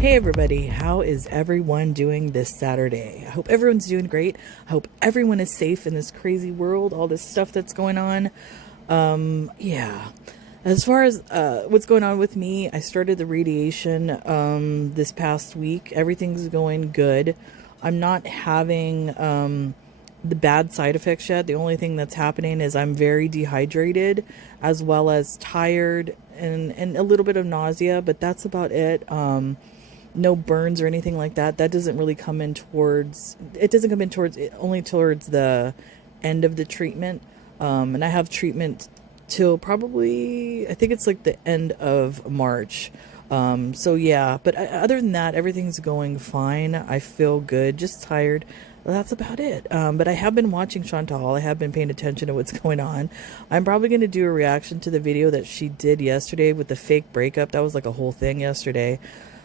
Hey everybody, how is everyone doing this Saturday? I hope everyone's doing great. I hope everyone is safe in this crazy world, all this stuff that's going on. Yeah. As far as what's going on with me, I started the radiation this past week. Everything's going good. I'm not having the bad side effects yet. The only thing that's happening is I'm very dehydrated, as well as tired and a little bit of nausea, but that's about it. No burns or anything like that. That doesn't really come in towards, it doesn't come in towards, only towards the end of the treatment. And I have treatment till probably, I think it's like the end of March. So yeah, but other than that, everything's going fine. I feel good, just tired. That's about it. But I have been watching Chantal. I have been paying attention to what's going on. I'm probably going to do a reaction to the video that she did yesterday with the fake breakup. That was like a whole thing yesterday.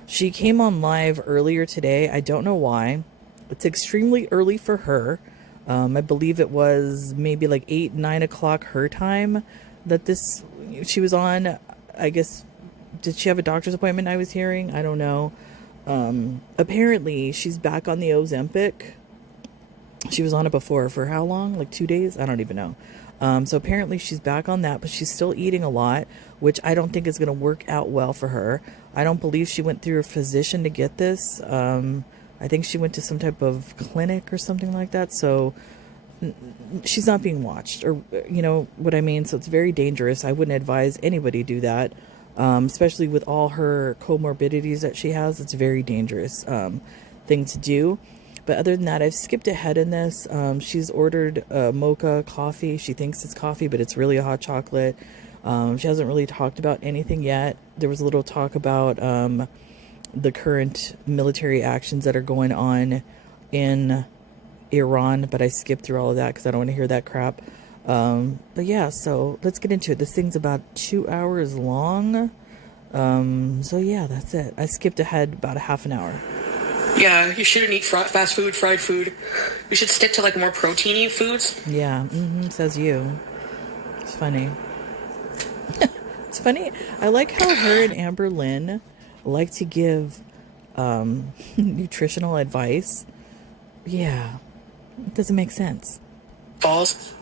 She came on live earlier today. I don't know why. It's extremely early for her. I believe it was maybe like 8, 9 o'clock her time that she was on. I guess, did she have a doctor's appointment I was hearing? I don't know. Apparently she's back on the Ozempic. She was on it before for how long? Like 2 days? I don't even know. So apparently she's back on that, but she's still eating a lot, which I don't think is going to work out well for her. I don't believe she went through a physician to get this. I think she went to some type of clinic or something like that. So she's not being watched, or you know what I mean? So it's very dangerous. I wouldn't advise anybody do that, especially with all her comorbidities that she has. It's a very dangerous thing to do. But other than that, I've skipped ahead in this. She's ordered mocha coffee. She thinks it's coffee, but it's really a hot chocolate. She hasn't really talked about anything yet. There was a little talk about the current military actions that are going on in Iran, but I skipped through all of that because I don't want to hear that crap. But yeah, so let's get into it. This thing's about 2 hours long. So yeah, that's it. I skipped ahead about a half an hour. Yeah, you shouldn't eat fast food, fried food. You should stick to like more proteiny foods. Yeah, says you. It's funny. It's funny. I like how her and Amber Lynn like to give nutritional advice. Yeah, it doesn't make sense. Balls.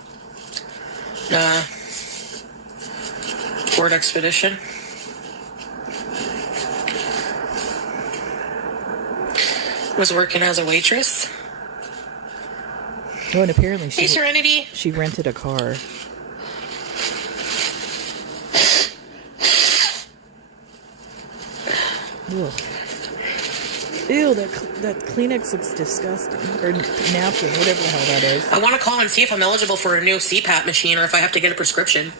Ford Expedition. Was working as a waitress. Oh, and apparently hey, Serenity. She rented a car. Ugh. Ew, that Kleenex looks disgusting. Or napkin, whatever the hell that is. I want to call and see if I'm eligible for a new CPAP machine or if I have to get a prescription.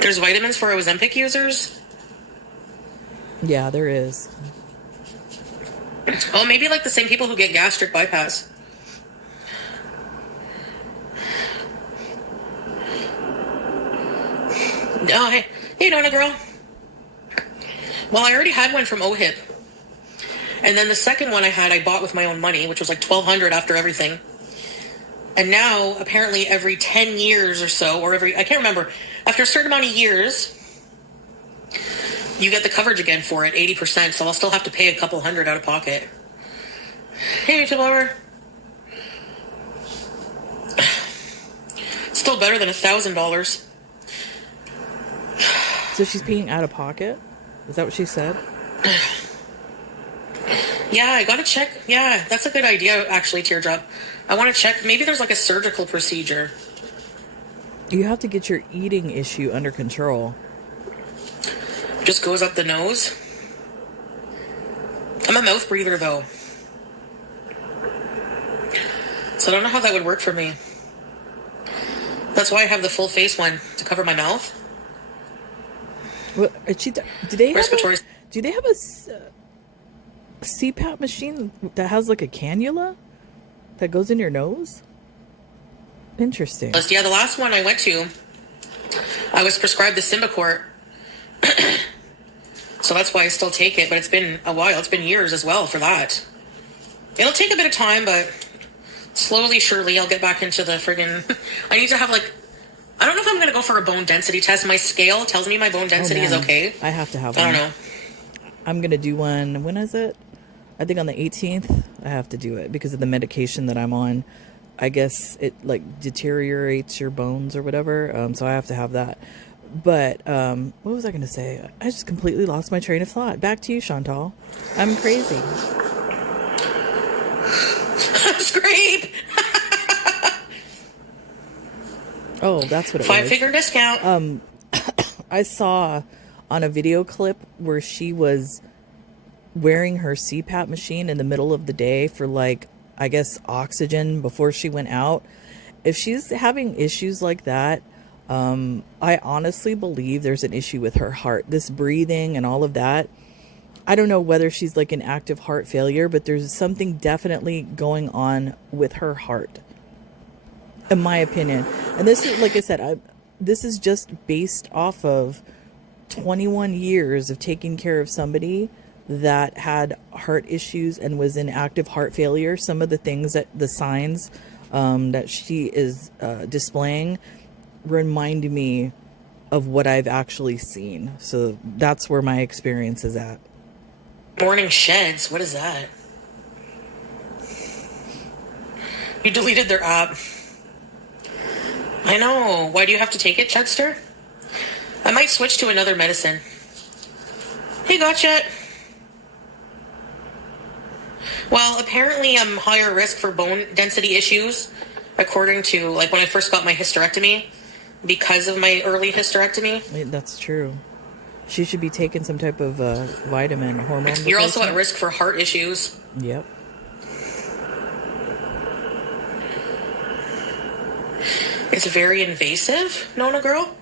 There's vitamins for Ozempic users? Yeah, there is. Oh, maybe like the same people who get gastric bypass. Oh, hey, Donna girl. Well, I already had one from OHIP. And then the second one I bought with my own money, which was like $1,200 after everything. And now, apparently every 10 years or so, or I can't remember, after a certain amount of years, you get the coverage again for it, 80%, so I'll still have to pay a couple $100 out of pocket. Hey, YouTube lover. Still better than $1,000. So she's paying out of pocket? Is that what she said? Yeah, I gotta check. Yeah, that's a good idea, actually, Teardrop. I want to check. Maybe there's like a surgical procedure. You have to get your eating issue under control. Just goes up the nose. I'm a mouth breather, though. So I don't know how that would work for me. That's why I have the full face one, to cover my mouth. Well, do they have a CPAP machine that has like a cannula that goes in your nose? Interesting. Yeah, the last one I went to, I was prescribed the Symbicort. So that's why I still take it, but it's been a while. It's been years as well for that. It'll take a bit of time, but slowly, surely, I'll get back into the friggin'... I need to have, like, I don't know if I'm going to go for a bone density test. My scale tells me my bone density is okay. I have to have I one. don't know. I'm going to do one. When is it? I think on the 18th. I have to do it because of the medication that I'm on. I guess it like deteriorates your bones or whatever. So I have to have that. But what was I going to say? I just completely lost my train of thought. Back to you, Chantal. I'm crazy. Scrape! Oh, that's what it was. 5-figure discount. I saw on a video clip where she was wearing her CPAP machine in the middle of the day for like, I guess, oxygen before she went out. If she's having issues like that, I honestly believe there's an issue with her heart. This breathing and all of that. I don't know whether she's like an active heart failure, but there's something definitely going on with her heart, in my opinion. And this is, like I said, this is just based off of 21 years of taking care of somebody that had heart issues and was in active heart failure. Some of the things that the signs that she is displaying remind me of what I've actually seen. So that's where my experience is at. Morning sheds. What is that? You deleted their app. I know. Why do you have to take it, Chester? I might switch to another medicine. Hey, gotcha. Well, apparently I'm higher risk for bone density issues, according to, like, when I first got my hysterectomy, because of my early hysterectomy. That's true. She should be taking some type of vitamin, hormone. You're also at risk for heart issues. Yep. It's very invasive, Nona girl.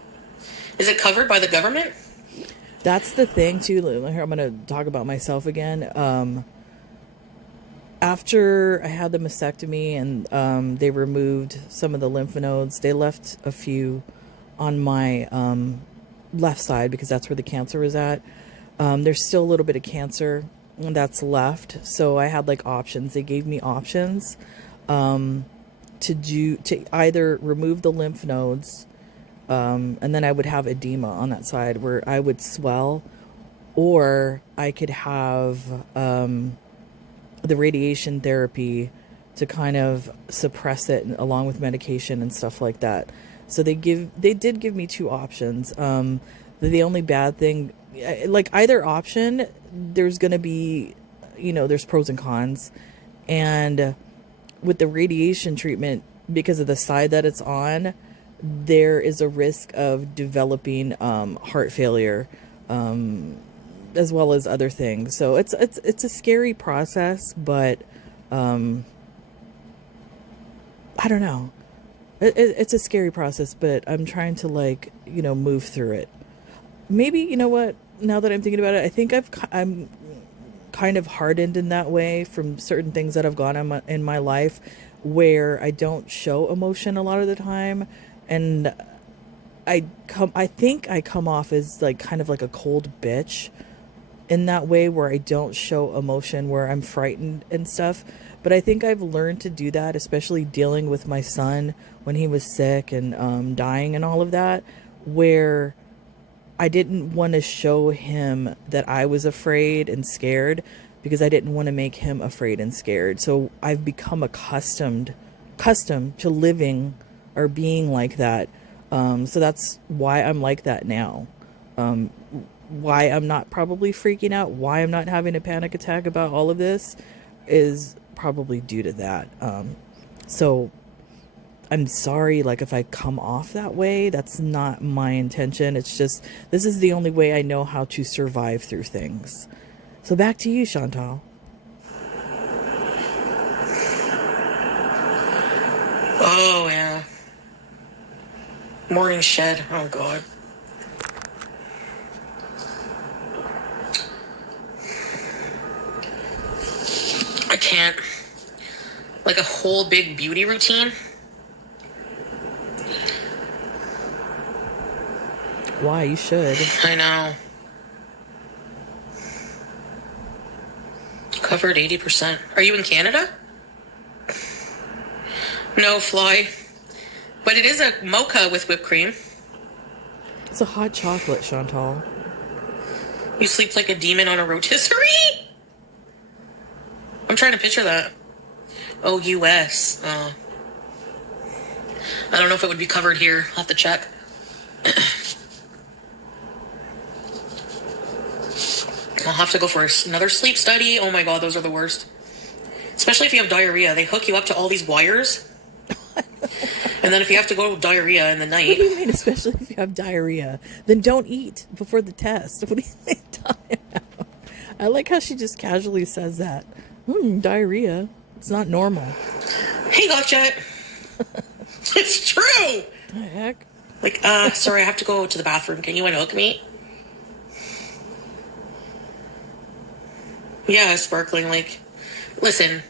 Is it covered by the government? That's the thing, too. Here, I'm going to talk about myself again. After I had the mastectomy and they removed some of the lymph nodes, they left a few on my left side because that's where the cancer was at. There's still a little bit of cancer that's left. So I had like options. They gave me options to either remove the lymph nodes and then I would have edema on that side where I would swell, or I could have the radiation therapy to kind of suppress it along with medication and stuff like that. So they did give me two options. The only bad thing, like either option, there's going to be, there's pros and cons. And with the radiation treatment, because of the side that it's on, there is a risk of developing heart failure, as well as other things. So it's a scary process, but I don't know. It's a scary process, but I'm trying to move through it. Maybe, you know what? Now that I'm thinking about it, I think I'm kind of hardened in that way from certain things that have gone on in my life, where I don't show emotion a lot of the time, and I think I come off as like kind of like a cold bitch in that way, where I don't show emotion, where I'm frightened and stuff. But I think I've learned to do that, especially dealing with my son when he was sick and dying and all of that, where I didn't want to show him that I was afraid and scared because I didn't want to make him afraid and scared. So I've become accustomed to living or being like that. So that's why I'm like that now. Why I'm not probably freaking out, why I'm not having a panic attack about all of this is probably due to that. So I'm sorry, like, if I come off that way, that's not my intention. It's just, this is the only way I know how to survive through things. So back to you, Chantal. Oh, yeah. Morning shed. Oh, God. I can't. Like a whole big beauty routine. Why? You should. I know. Covered 80%. Are you in Canada? No, fly. But it is a mocha with whipped cream. It's a hot chocolate, Chantal. You sleep like a demon on a rotisserie? I'm trying to picture that. Oh, U.S. I don't know if it would be covered here. I'll have to check. I'll have to go for another sleep study. Oh my god, those are the worst. Especially if you have diarrhea. They hook you up to all these wires. And then if you have to go with diarrhea in the night. What do you mean, especially if you have diarrhea? Then don't eat before the test. What are you talking about? I like how she just casually says that. Diarrhea. It's not normal. Hey, gotcha. It's true. The heck? Like, sorry, I have to go to the bathroom. Can you unhook me? Yeah, sparkling. Like, listen,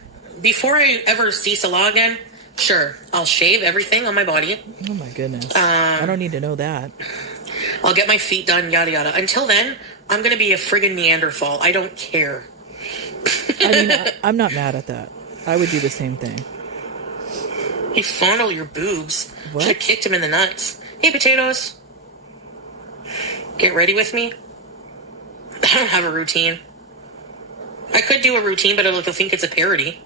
before I ever see Salah again, sure, I'll shave everything on my body. Oh my goodness. I don't need to know that. I'll get my feet done, yada yada. Until then, I'm gonna be a friggin' Neanderthal. I don't care. I mean, I'm not mad at that. I would do the same thing. You fondle your boobs. What? Should have kicked him in the nuts. Hey, potatoes. Get ready with me. I don't have a routine. I could do a routine, but they'll think it's a parody.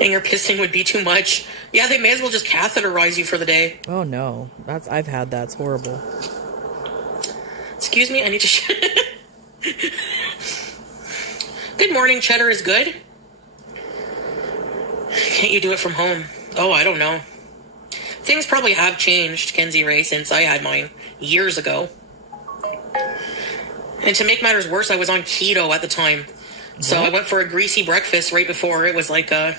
And your pissing would be too much. Yeah, they may as well just catheterize you for the day. Oh no, I've had that. It's horrible. Excuse me, I need to. Good morning, cheddar is good. Can't you do it from home? Oh, I don't know. Things probably have changed, Kenzie Ray, since I had mine years ago. And to make matters worse, I was on keto at the time. So I went for a greasy breakfast right before. It was like I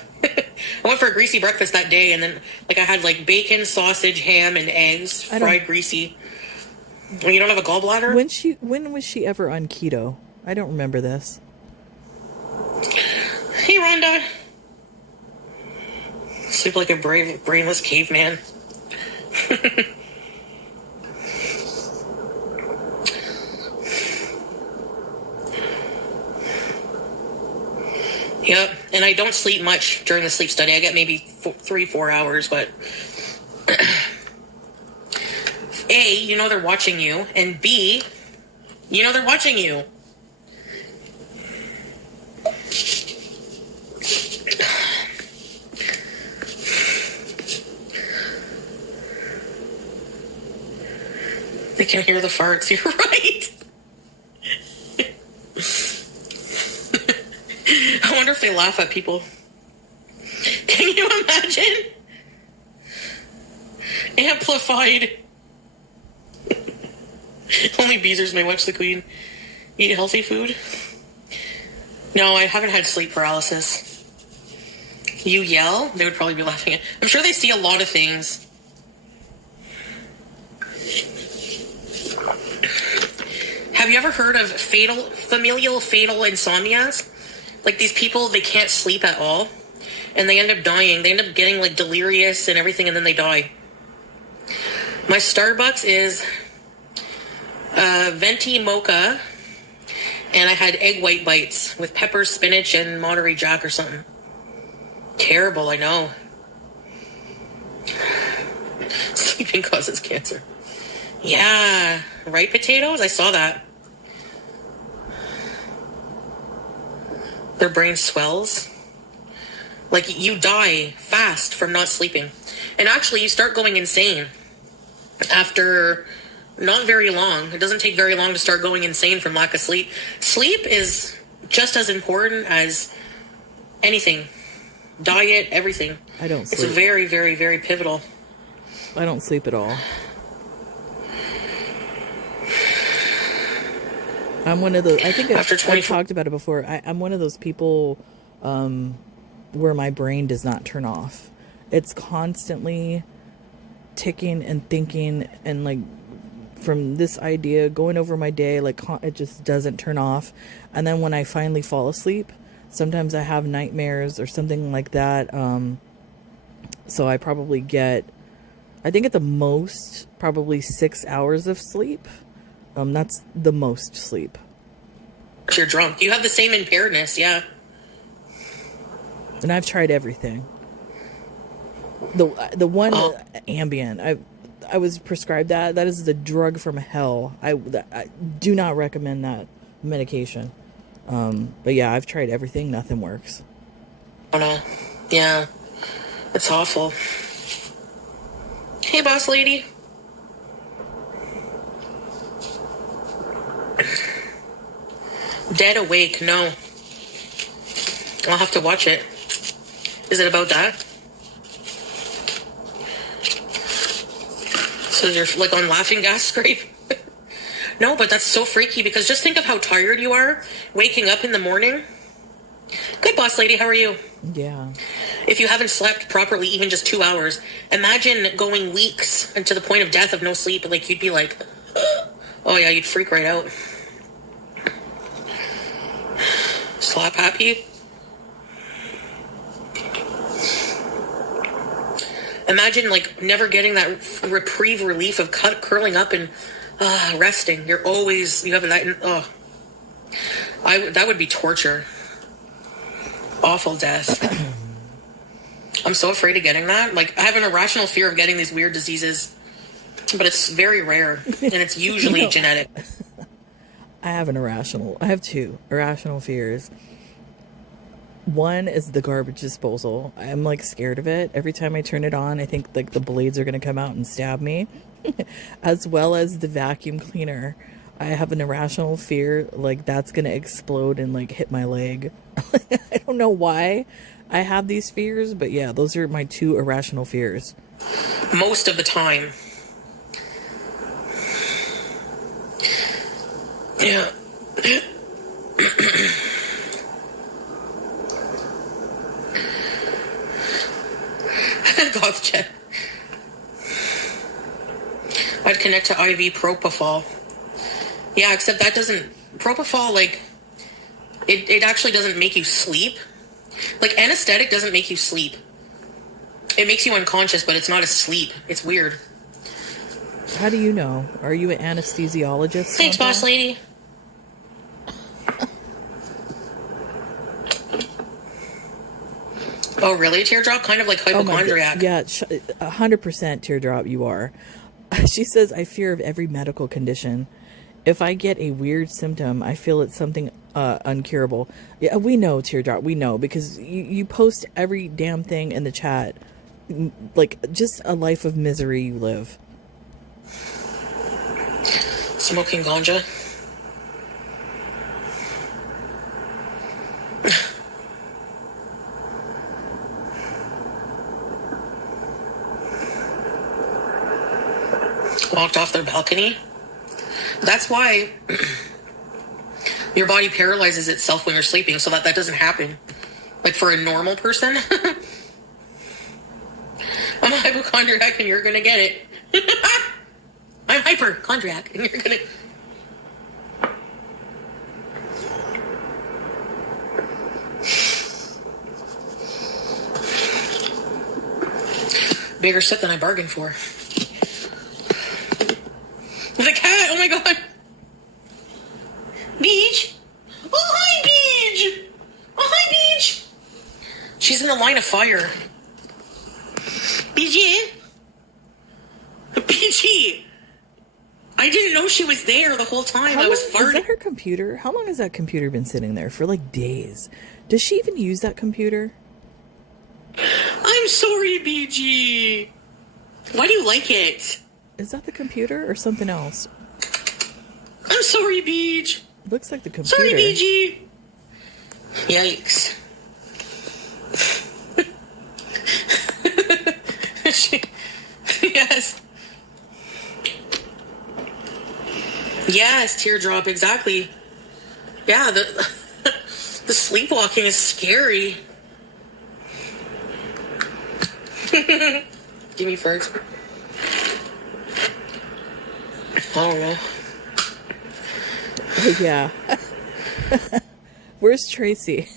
went for a greasy breakfast that day, and then like I had like bacon, sausage, ham, and eggs, fried greasy. Well, you don't have a gallbladder? When was she ever on keto? I don't remember this. Hey, Rhonda. Sleep like a brainless caveman. Yep, and I don't sleep much during the sleep study. I get maybe 3-4 hours, but A, you know they're watching you, and B, you know they're watching you. They can hear the farts, you're right. I wonder if they laugh at people. Can you imagine? Amplified. Only Beezers may watch the Queen. Eat healthy food? No, I haven't had sleep paralysis. You yell? They would probably be laughing at. I'm sure they see a lot of things. Have you ever heard of familial fatal insomnias? Like these people, they can't sleep at all, and they end up dying. They end up getting like delirious and everything, and then they die. My Starbucks is venti mocha, and I had egg white bites with pepper, spinach, and Monterey Jack or something. Terrible, I know. Sleeping causes cancer. Yeah, right, potatoes? I saw that. Their brain swells. Like, you die fast from not sleeping. And actually, you start going insane after not very long. It doesn't take very long to start going insane from lack of sleep. Sleep is just as important as anything. Diet, everything. I don't sleep. It's very, very, very pivotal. I don't sleep at all. I'm one of those. I think I've talked about it before. I'm one of those people where my brain does not turn off. It's constantly ticking and thinking, and like from this idea going over my day, like it just doesn't turn off. And then when I finally fall asleep, sometimes I have nightmares or something like that. So I probably get, I think at the most, probably 6 hours of sleep. That's the most sleep. You're drunk. You have the same impairedness, yeah. And I've tried everything. The one Oh, Ambien. I was prescribed that. That is the drug from hell. I do not recommend that medication. But yeah, I've tried everything. Nothing works. oh no. Yeah, it's awful. Hey, boss lady. Dead Awake, no. I'll have to watch it. Is it about that? So you're like on laughing gas scrape? No, but that's so freaky because just think of how tired you are waking up in the morning. Good, boss lady, how are you? Yeah. If you haven't slept properly, even just 2 hours, imagine going weeks and to the point of death of no sleep. Like, you'd be like, oh yeah, you'd freak right out. Slap happy. Imagine, like, never getting that reprieve relief of curling up and resting. You have that, that would be torture. Awful death. I'm so afraid of getting that. Like, I have an irrational fear of getting these weird diseases, but it's very rare, and it's usually genetic. I have two irrational fears. One is the garbage disposal. I'm like scared of it. Every time I turn it on, I think like the blades are going to come out and stab me. As well as the vacuum cleaner. I have an irrational fear like that's going to explode and like hit my leg. I don't know why I have these fears, but yeah, those are my two irrational fears. Most of the time. Yeah. Goth chat. I'd connect to IV propofol. Yeah, except that doesn't... Propofol, like... It actually doesn't make you sleep. Like, anesthetic doesn't make you sleep. It makes you unconscious, but it's not a sleep. It's weird. How do you know? Are you an anesthesiologist? Thanks, boss lady. Oh, really? Teardrop? Kind of like hypochondriac. Yeah, 100% teardrop you are. She says, I fear of every medical condition. If I get a weird symptom, I feel it's something uncurable. Yeah, we know, teardrop. We know because you post every damn thing in the chat. Like, just a life of misery you live. Smoking ganja. Walked off their balcony. That's why your body paralyzes itself when you're sleeping, so that doesn't happen. Like for a normal person. I'm a hypochondriac and you're gonna get it. I'm hypochondriac and you're gonna... Bigger sip than I bargained for. The cat! Oh my god! Beach! Oh, hi, Beach! Oh, hi, Beach! She's in the line of fire. BG? BG! I didn't know she was there the whole time. I was farting. Is that her computer? How long has that computer been sitting there? For like days. Does she even use that computer? I'm sorry, BG. Why do you like it? Is that the computer or something else? I'm sorry, Beach. Looks like the computer. Sorry, BG. Yikes. Yes. Yes, teardrop, exactly. Yeah, the sleepwalking is scary. Give me first. I don't know. Yeah. Where's Tracy?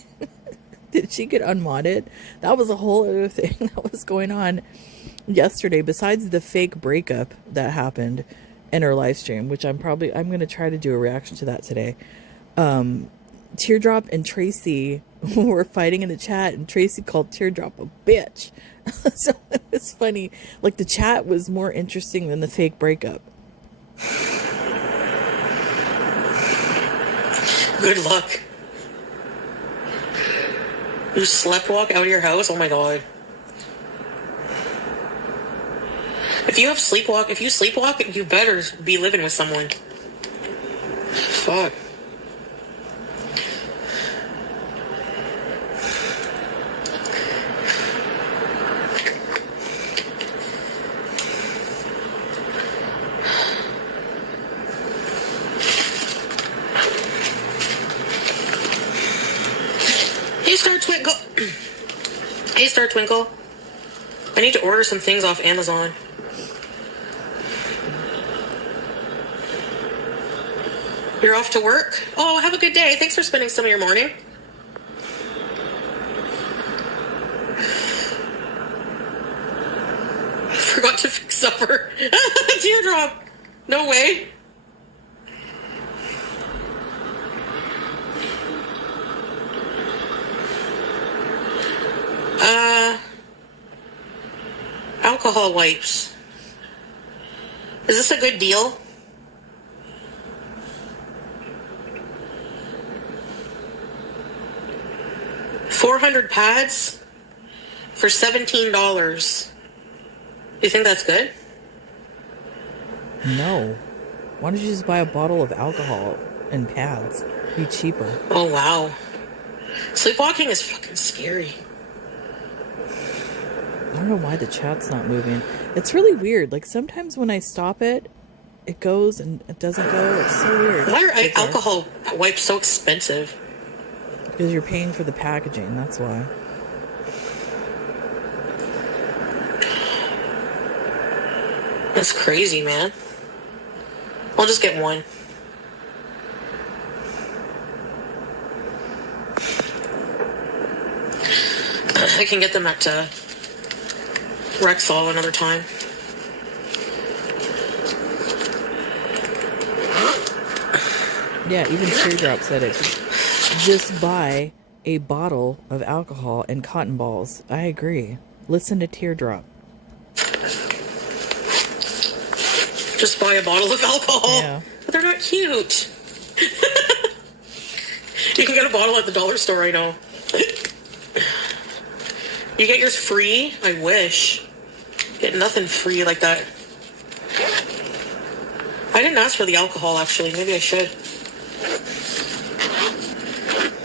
Did she get unmodded? That was a whole other thing that was going on yesterday, besides the fake breakup that happened in her live stream, which I'm going to try to do a reaction to that today. Teardrop and Tracy were fighting in the chat, and Tracy called Teardrop a bitch. So It's funny. Like, the chat was more interesting than the fake breakup. Good luck. You sleptwalk out of your house? Oh my god. If you sleepwalk, you better be living with someone. Fuck. Hey, Star Twinkle. I need to order some things off Amazon. You're off to work? Oh, have a good day. Thanks for spending some of your morning. Forgot to fix supper. Teardrop. No way. Alcohol wipes. Is this a good deal? $400 pads for $17. You think that's good? No. Why don't you just buy a bottle of alcohol and pads? Be cheaper. Oh, wow. Sleepwalking is fucking scary. I don't know why the chat's not moving. It's really weird. Like, sometimes when I stop it, it goes and it doesn't go. It's so weird. Why are alcohol wipes so expensive? Because you're paying for the packaging, that's why. That's crazy, man. I'll just get one. I can get them at Rexall another time. Yeah, even Teardrop said it. Just buy a bottle of alcohol and cotton balls. I agree. Listen to Teardrop. Just buy a bottle of alcohol. Yeah. But they're not cute. You can get a bottle at the dollar store, I know. You get yours free? I wish. Get nothing free like that. I didn't ask for the alcohol, actually. Maybe I should.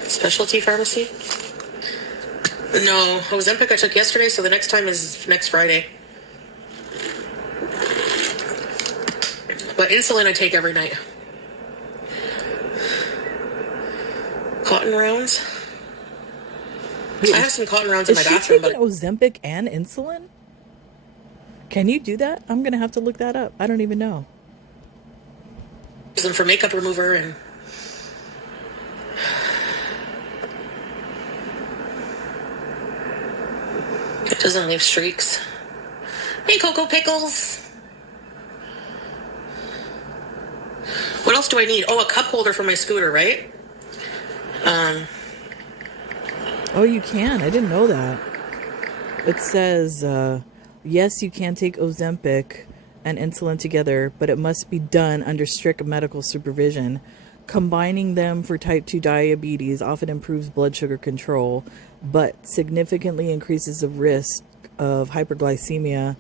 Specialty pharmacy? No, Ozempic I took yesterday, so the next time is next Friday. But insulin I take every night. Cotton rounds? I have some cotton rounds in my bathroom. Is she taking Ozempic and insulin? Can you do that? I'm going to have to look that up. I don't even know. Use them for makeup remover and... It doesn't leave streaks. Hey, Cocoa Pickles! What else do I need? Oh, a cup holder for my scooter, right? Oh, you can. I didn't know that. It says, yes, you can take Ozempic and insulin together, but it must be done under strict medical supervision. Combining them for type 2 diabetes often improves blood sugar control, but significantly increases the risk of hypoglycemia,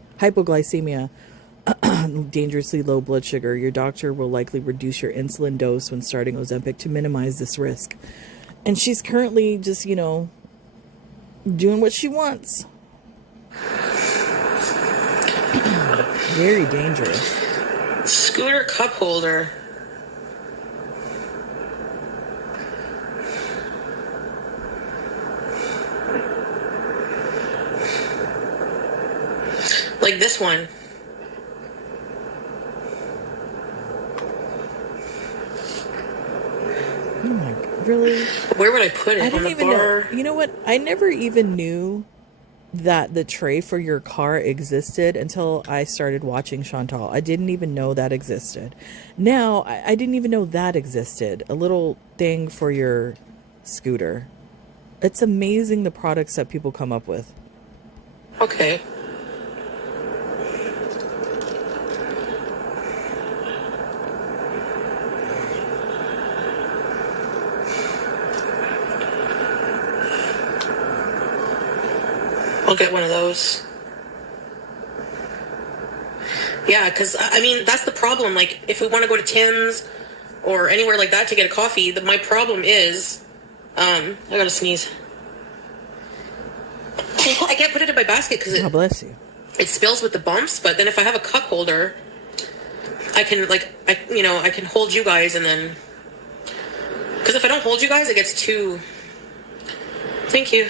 dangerously low blood sugar. Your doctor will likely reduce your insulin dose when starting Ozempic to minimize this risk. And she's currently just, doing what she wants. Very dangerous. Scooter cup holder. Like this one. Oh my God, really? Where would I put it? I On don't the even bar? know. You know what? I never even knew that the tray for your car existed until I started watching Chantal. I didn't even know that existed. Now, I didn't even know that existed. A little thing for your scooter. It's amazing the products that people come up with. Okay. I'll get one of those. Yeah, because, I mean, that's the problem. Like, if we want to go to Tim's or anywhere like that to get a coffee, my problem is, I gotta sneeze. I can't put it in my basket because God bless you. It spills with the bumps, but then if I have a cup holder, I can, like, I can hold you guys and then... Because if I don't hold you guys, it gets too... Thank you.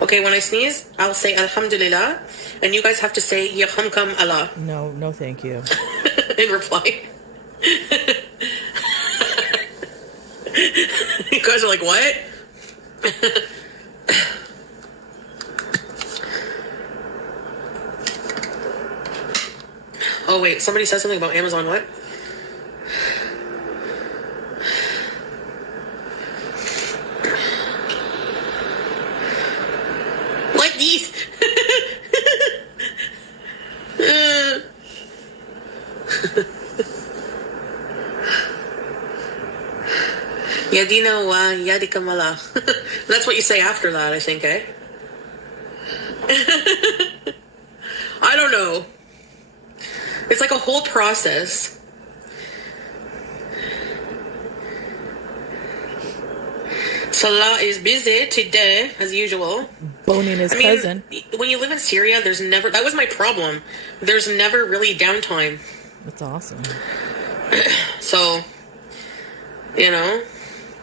Okay, when I sneeze, I'll say Alhamdulillah, and you guys have to say Yarhamkam Allah. No, thank you. In reply. You guys are like, what? Oh, wait, somebody said something about Amazon, what? What these? Yadina wa yadikamala. That's what you say after that, I think, eh? I don't know. It's like a whole process. Salah is busy today, as usual. Boning his cousin. When you live in Syria, there's never... That was my problem. There's never really downtime. That's awesome. So,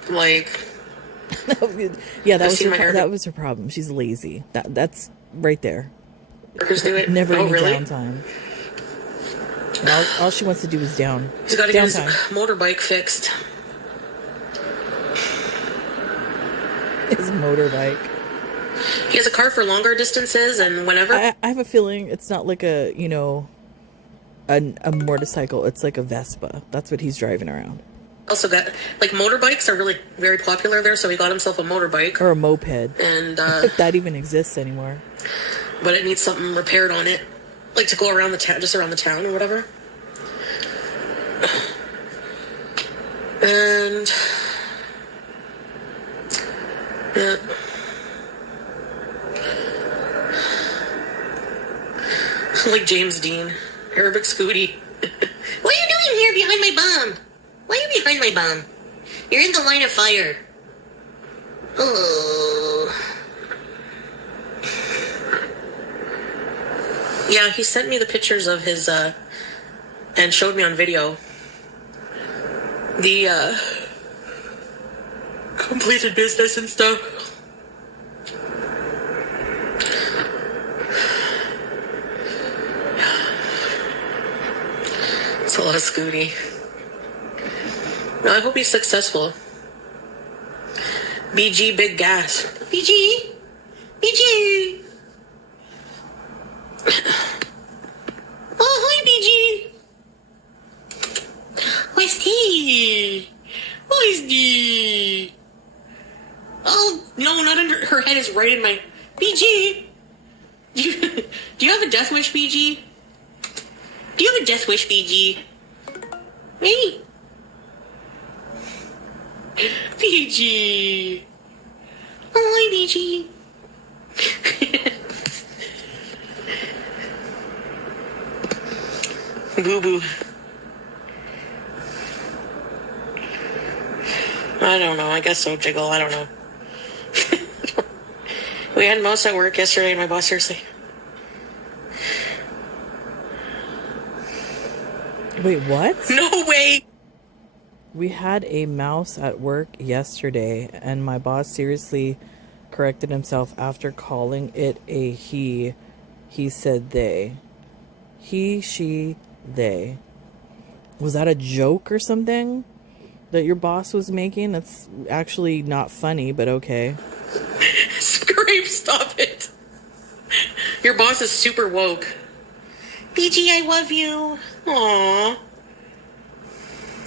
like... Yeah, that was her problem. She's lazy. That's right there. Workers do it? Never any really? downtime. All she wants to do is down. He's got to get his motorbike fixed. His motorbike. He has a car for longer distances and whenever. I have a feeling it's not like a motorcycle. It's like a Vespa. That's what he's driving around. Also got, like, motorbikes are really very popular there, so he got himself a motorbike. Or a moped. And, if that even exists anymore. But it needs something repaired on it. Like, to go around the town, just around the town or whatever. And... yeah. Like James Dean. Arabic Scooty. What are you doing here behind my bomb? Why are you behind my bomb? You're in the line of fire. Oh. Yeah, he sent me the pictures of his, and showed me on video the, completed business and stuff. It's a lot of Scooty. No, I hope he's successful. BG Big Gas. BG! BG! Oh, hi, BG! What's tea? What is tea? Oh, no, not under... Her head is right in my... BG! Do you have a death wish, BG? Do you have a death wish, BG? Me? BG! Oh, hi, BG! Boo-boo. I don't know. I guess so, Jiggle. I don't know. We had mouse at work yesterday, and my boss, seriously. Wait, what? No way! We had a mouse at work yesterday, and my boss seriously corrected himself after calling it a he. He said they. He, she, they. Was that a joke or something that your boss was making? That's actually not funny, but okay. Scrape, stop it. Your boss is super woke. BG, I love you. Aww.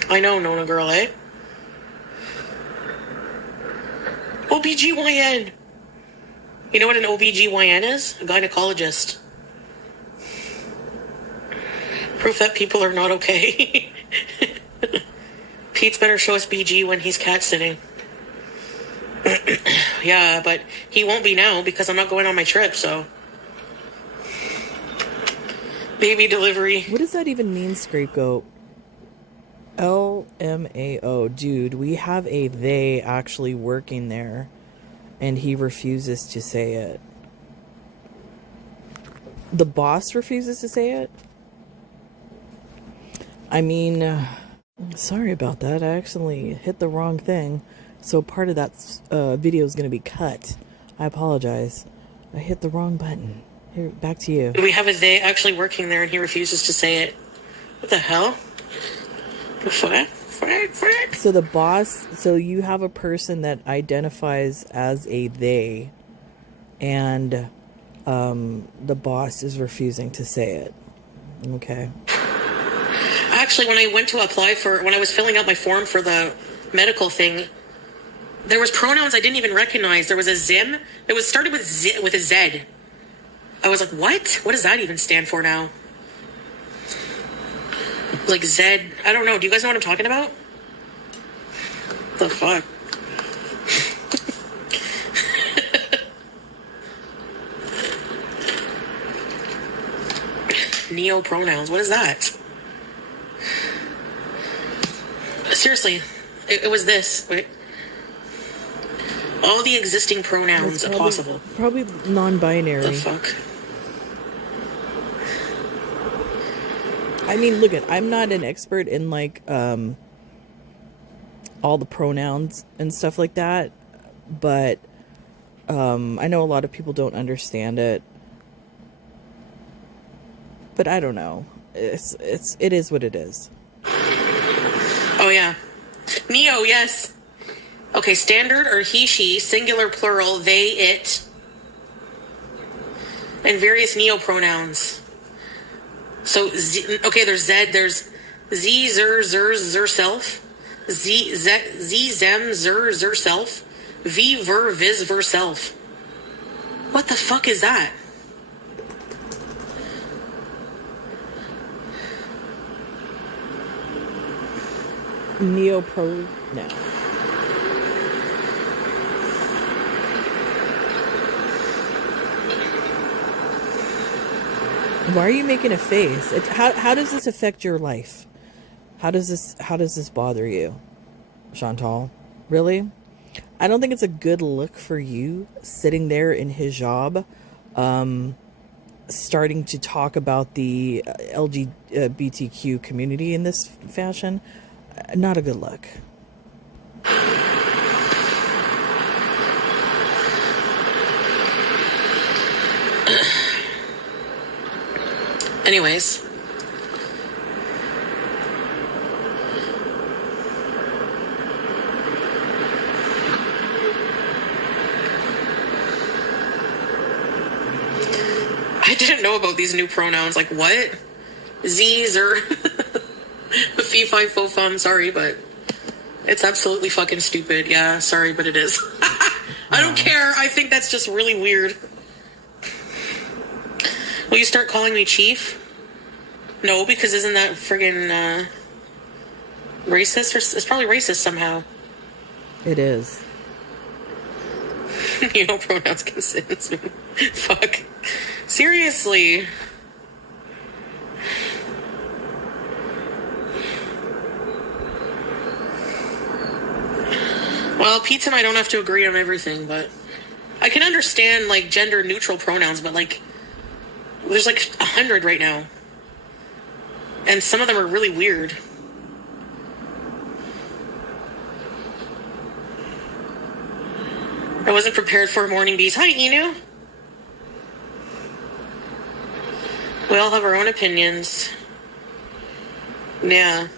I know, Nona girl, eh? OBGYN. You know what an OBGYN is? A gynecologist. Proof that people are not okay. Pete's better show us BG when he's cat sitting. Yeah, but he won't be now because I'm not going on my trip, so. Baby delivery. What does that even mean, scapegoat? LMAO. Dude, we have a they actually working there, and he refuses to say it. The boss refuses to say it? I mean, sorry about that. I accidentally hit the wrong thing. So part of that video is going to be cut. I apologize. I hit the wrong button. Here, back to you. We have a they actually working there and he refuses to say it. What the hell? Frick. So the boss, so you have a person that identifies as a they, and the boss is refusing to say it. Okay. Actually, when I went to apply when I was filling out my form for the medical thing, there was pronouns I didn't even recognize. There was a Zim. It started with a Z. I was like, what? What does that even stand for now? Like Zed. I don't know. Do you guys know what I'm talking about? The fuck? Neo pronouns. What is that? Seriously, it was this. Wait. All the existing pronouns possible. Probably non-binary. The fuck? I mean, look I'm not an expert in like all the pronouns and stuff like that, but I know a lot of people don't understand it. But I don't know. It is what it is. Oh yeah. Neo, yes. Okay, standard or he, she, singular, plural, they, it, and various neo pronouns. So, there's Z, there's Z, zer, self, Z, zem, zer, self, V, viz, ver, self. What the fuck is that? Neo-pro, no. Why are you making a face? How does this affect your life? How does this bother you, Chantal? Really? I don't think it's a good look for you sitting there in hijab, starting to talk about the LGBTQ community in this fashion. Not a good look. Anyways. I didn't know about these new pronouns. Like, what? Z's or fee, fi, fo, fum. Sorry, but it's absolutely fucking stupid. Yeah, sorry, but it is. I don't care. I think that's just really weird. Will you start calling me Chief? No, because isn't that friggin' racist? It's probably racist somehow. It is. You know, pronouns can sentence me. Fuck. Seriously. Well, Pete and I don't have to agree on everything, but I can understand, like, gender neutral pronouns, but, like, there's, like, 100 right now. And some of them are really weird. I wasn't prepared for morning bees. Hi, Inu. We all have our own opinions. Yeah.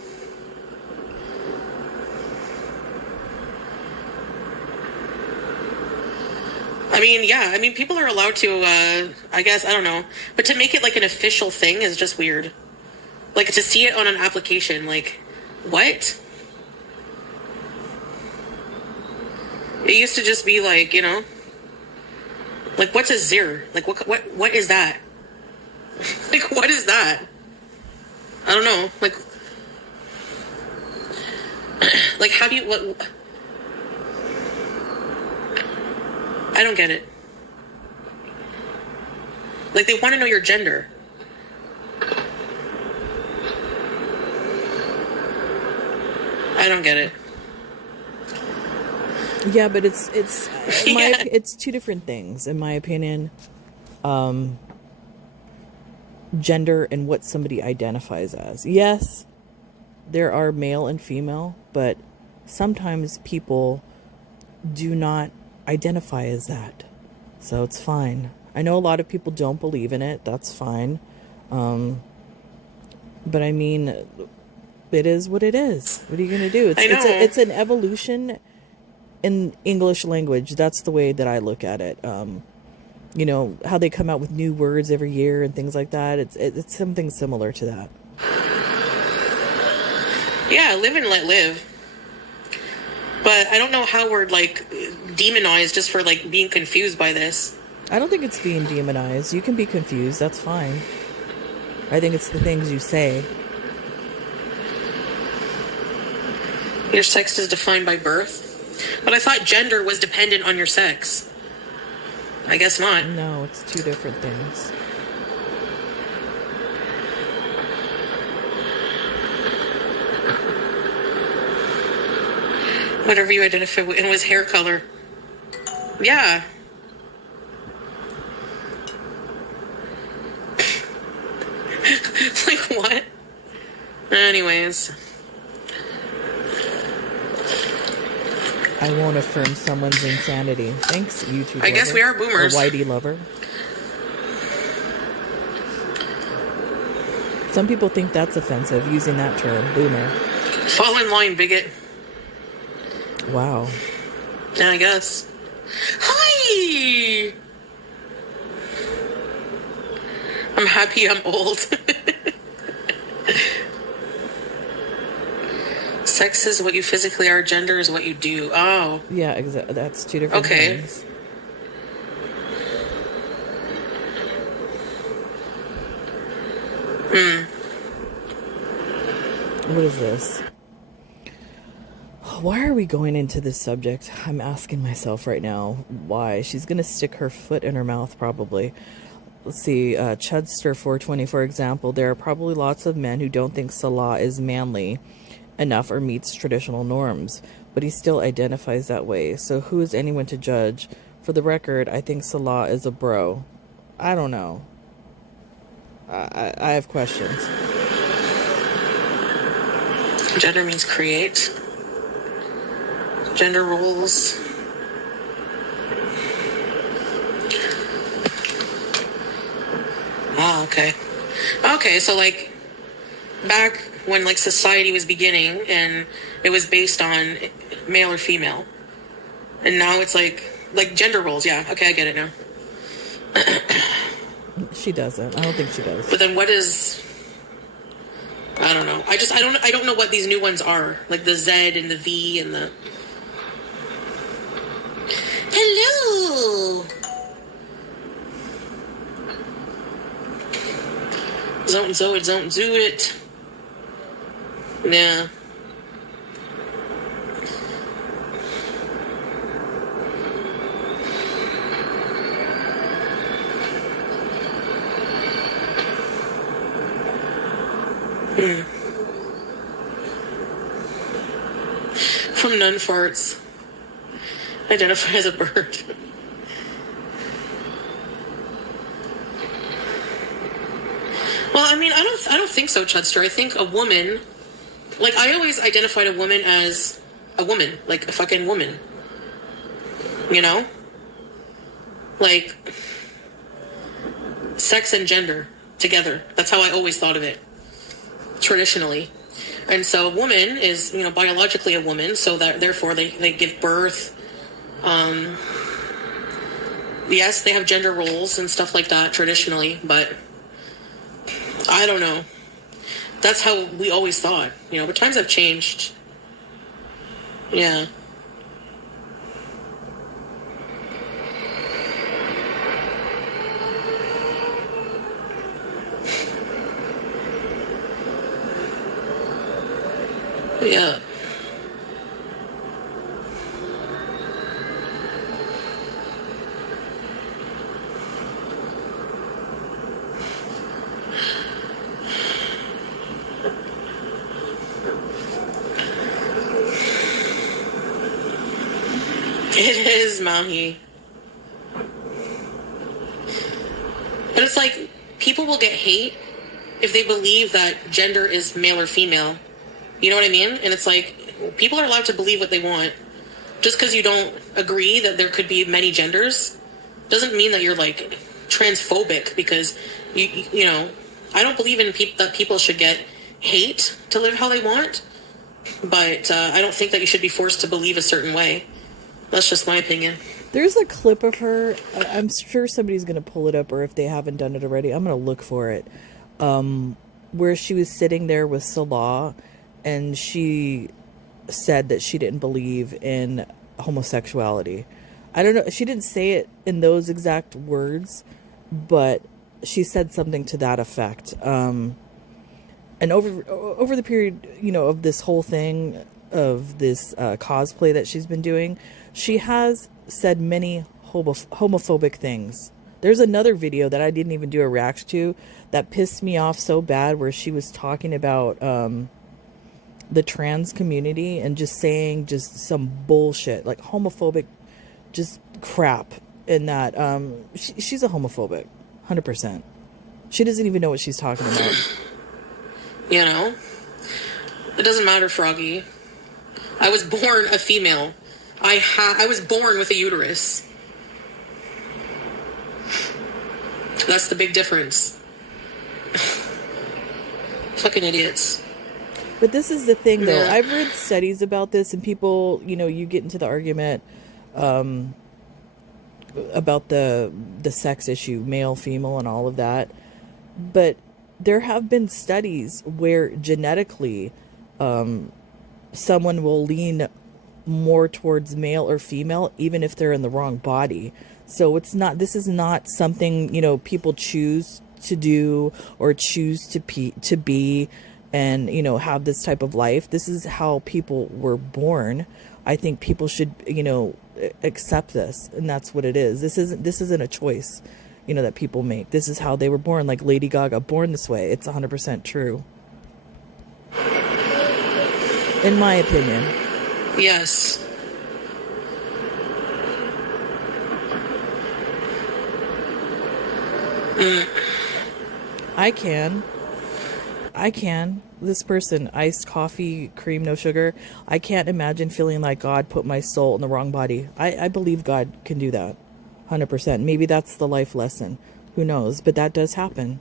I mean, yeah. I mean, people are allowed to, I guess, I don't know. But to make it like an official thing is just weird. Like, to see it on an application, like, what? It used to just be like, you know, like, what's a zir? Like, what is that? Like, what is that? I don't know. Like how do you, what? I don't get it. Like, they want to know your gender. I don't get it. Yeah, but it's two different things, in my opinion. Gender and what somebody identifies as. Yes, there are male and female, but sometimes people do not identify as that. So it's fine. I know a lot of people don't believe in it. That's fine. But I mean, it is what it is. What are you going to do? It's an evolution in English language. That's the way that I look at it. You know, how they come out with new words every year and things like that. It's something similar to that. Yeah, live and let live. But I don't know how we're, like, demonized just for, like, being confused by this. I don't think it's being demonized. You can be confused. That's fine. I think it's the things you say. Your sex is defined by birth? But I thought gender was dependent on your sex. I guess not. No, it's two different things. Whatever you identify with, and was hair color. Yeah. Like, what? Anyways. I won't affirm someone's insanity. Thanks, YouTube. I guess we are boomers. Or Whitey lover. Some people think that's offensive, using that term, boomer. Fall in line, bigot. Wow. Yeah, I guess. Hi! I'm happy I'm old. Sex is what you physically are, gender is what you do. Oh. Yeah, exactly. That's two different things. What is this? Why are we going into this subject? I'm asking myself right now why. She's going to stick her foot in her mouth, probably. Let's see, Chudster 420, for example. There are probably lots of men who don't think Salah is manly enough or meets traditional norms, but he still identifies that way. So who is anyone to judge? For the record, I think Salah is a bro. I don't know. I have questions. Gender means create. Gender roles. Oh, okay. Okay, so, like, back when, like, society was beginning and it was based on male or female. And now it's like gender roles. Yeah, okay, I get it now. She doesn't. I don't think she does. But then what is... I don't know. I don't know what these new ones are. Like the Z and the V and the... Hello! Don't do it. Yeah. From Nun Farts. Identify as a bird. Well, I mean, I don't think so, Chudster. I think a woman, like, I always identified a woman as a woman, like a fucking woman. You know? Like, sex and gender together. That's how I always thought of it. Traditionally. And so a woman is, you know, biologically a woman, so that therefore they give birth. Yes, they have gender roles and stuff like that traditionally, but I don't know. That's how we always thought, you know, but times have changed. Yeah. Yeah. It is, Mahi. But it's like, people will get hate if they believe that gender is male or female. You know what I mean? And it's like, people are allowed to believe what they want. Just because you don't agree that there could be many genders doesn't mean that you're like transphobic, because you know, I don't believe in that people should get hate to live how they want, but I don't think that you should be forced to believe a certain way. That's just my opinion. There's a clip of her. I'm sure somebody's going to pull it up, or if they haven't done it already, I'm going to look for it. Where she was sitting there with Salah, and she said that she didn't believe in homosexuality. I don't know. She didn't say it in those exact words, but she said something to that effect. And over the period, you know, of this whole thing, of this cosplay that she's been doing, she has said many homophobic things. There's another video that I didn't even do a reaction to that pissed me off so bad, where she was talking about the trans community and just saying just some bullshit, like homophobic, just crap. And that she's a homophobic, 100%. She doesn't even know what she's talking about. You know, it doesn't matter, Froggy. I was born a female. I was born with a uterus. That's the big difference. Fucking idiots. But this is the thing, though. I've read studies about this, and people, you know, you get into the argument about the sex issue, male, female, and all of that. But there have been studies where genetically someone will lean more towards male or female, even if they're in the wrong body. So this is not something, you know, people choose to do or choose to be and, you know, have this type of life. This is how people were born. I think people should, you know, accept this, and that's what it is. This isn't a choice, you know, that people make. This is how they were born, like Lady Gaga, born this way. It's 100% true, in my opinion. Yes. I can. This person, iced coffee, cream, no sugar. I can't imagine feeling like God put my soul in the wrong body. I believe God can do that. 100%. Maybe that's the life lesson. Who knows? But that does happen.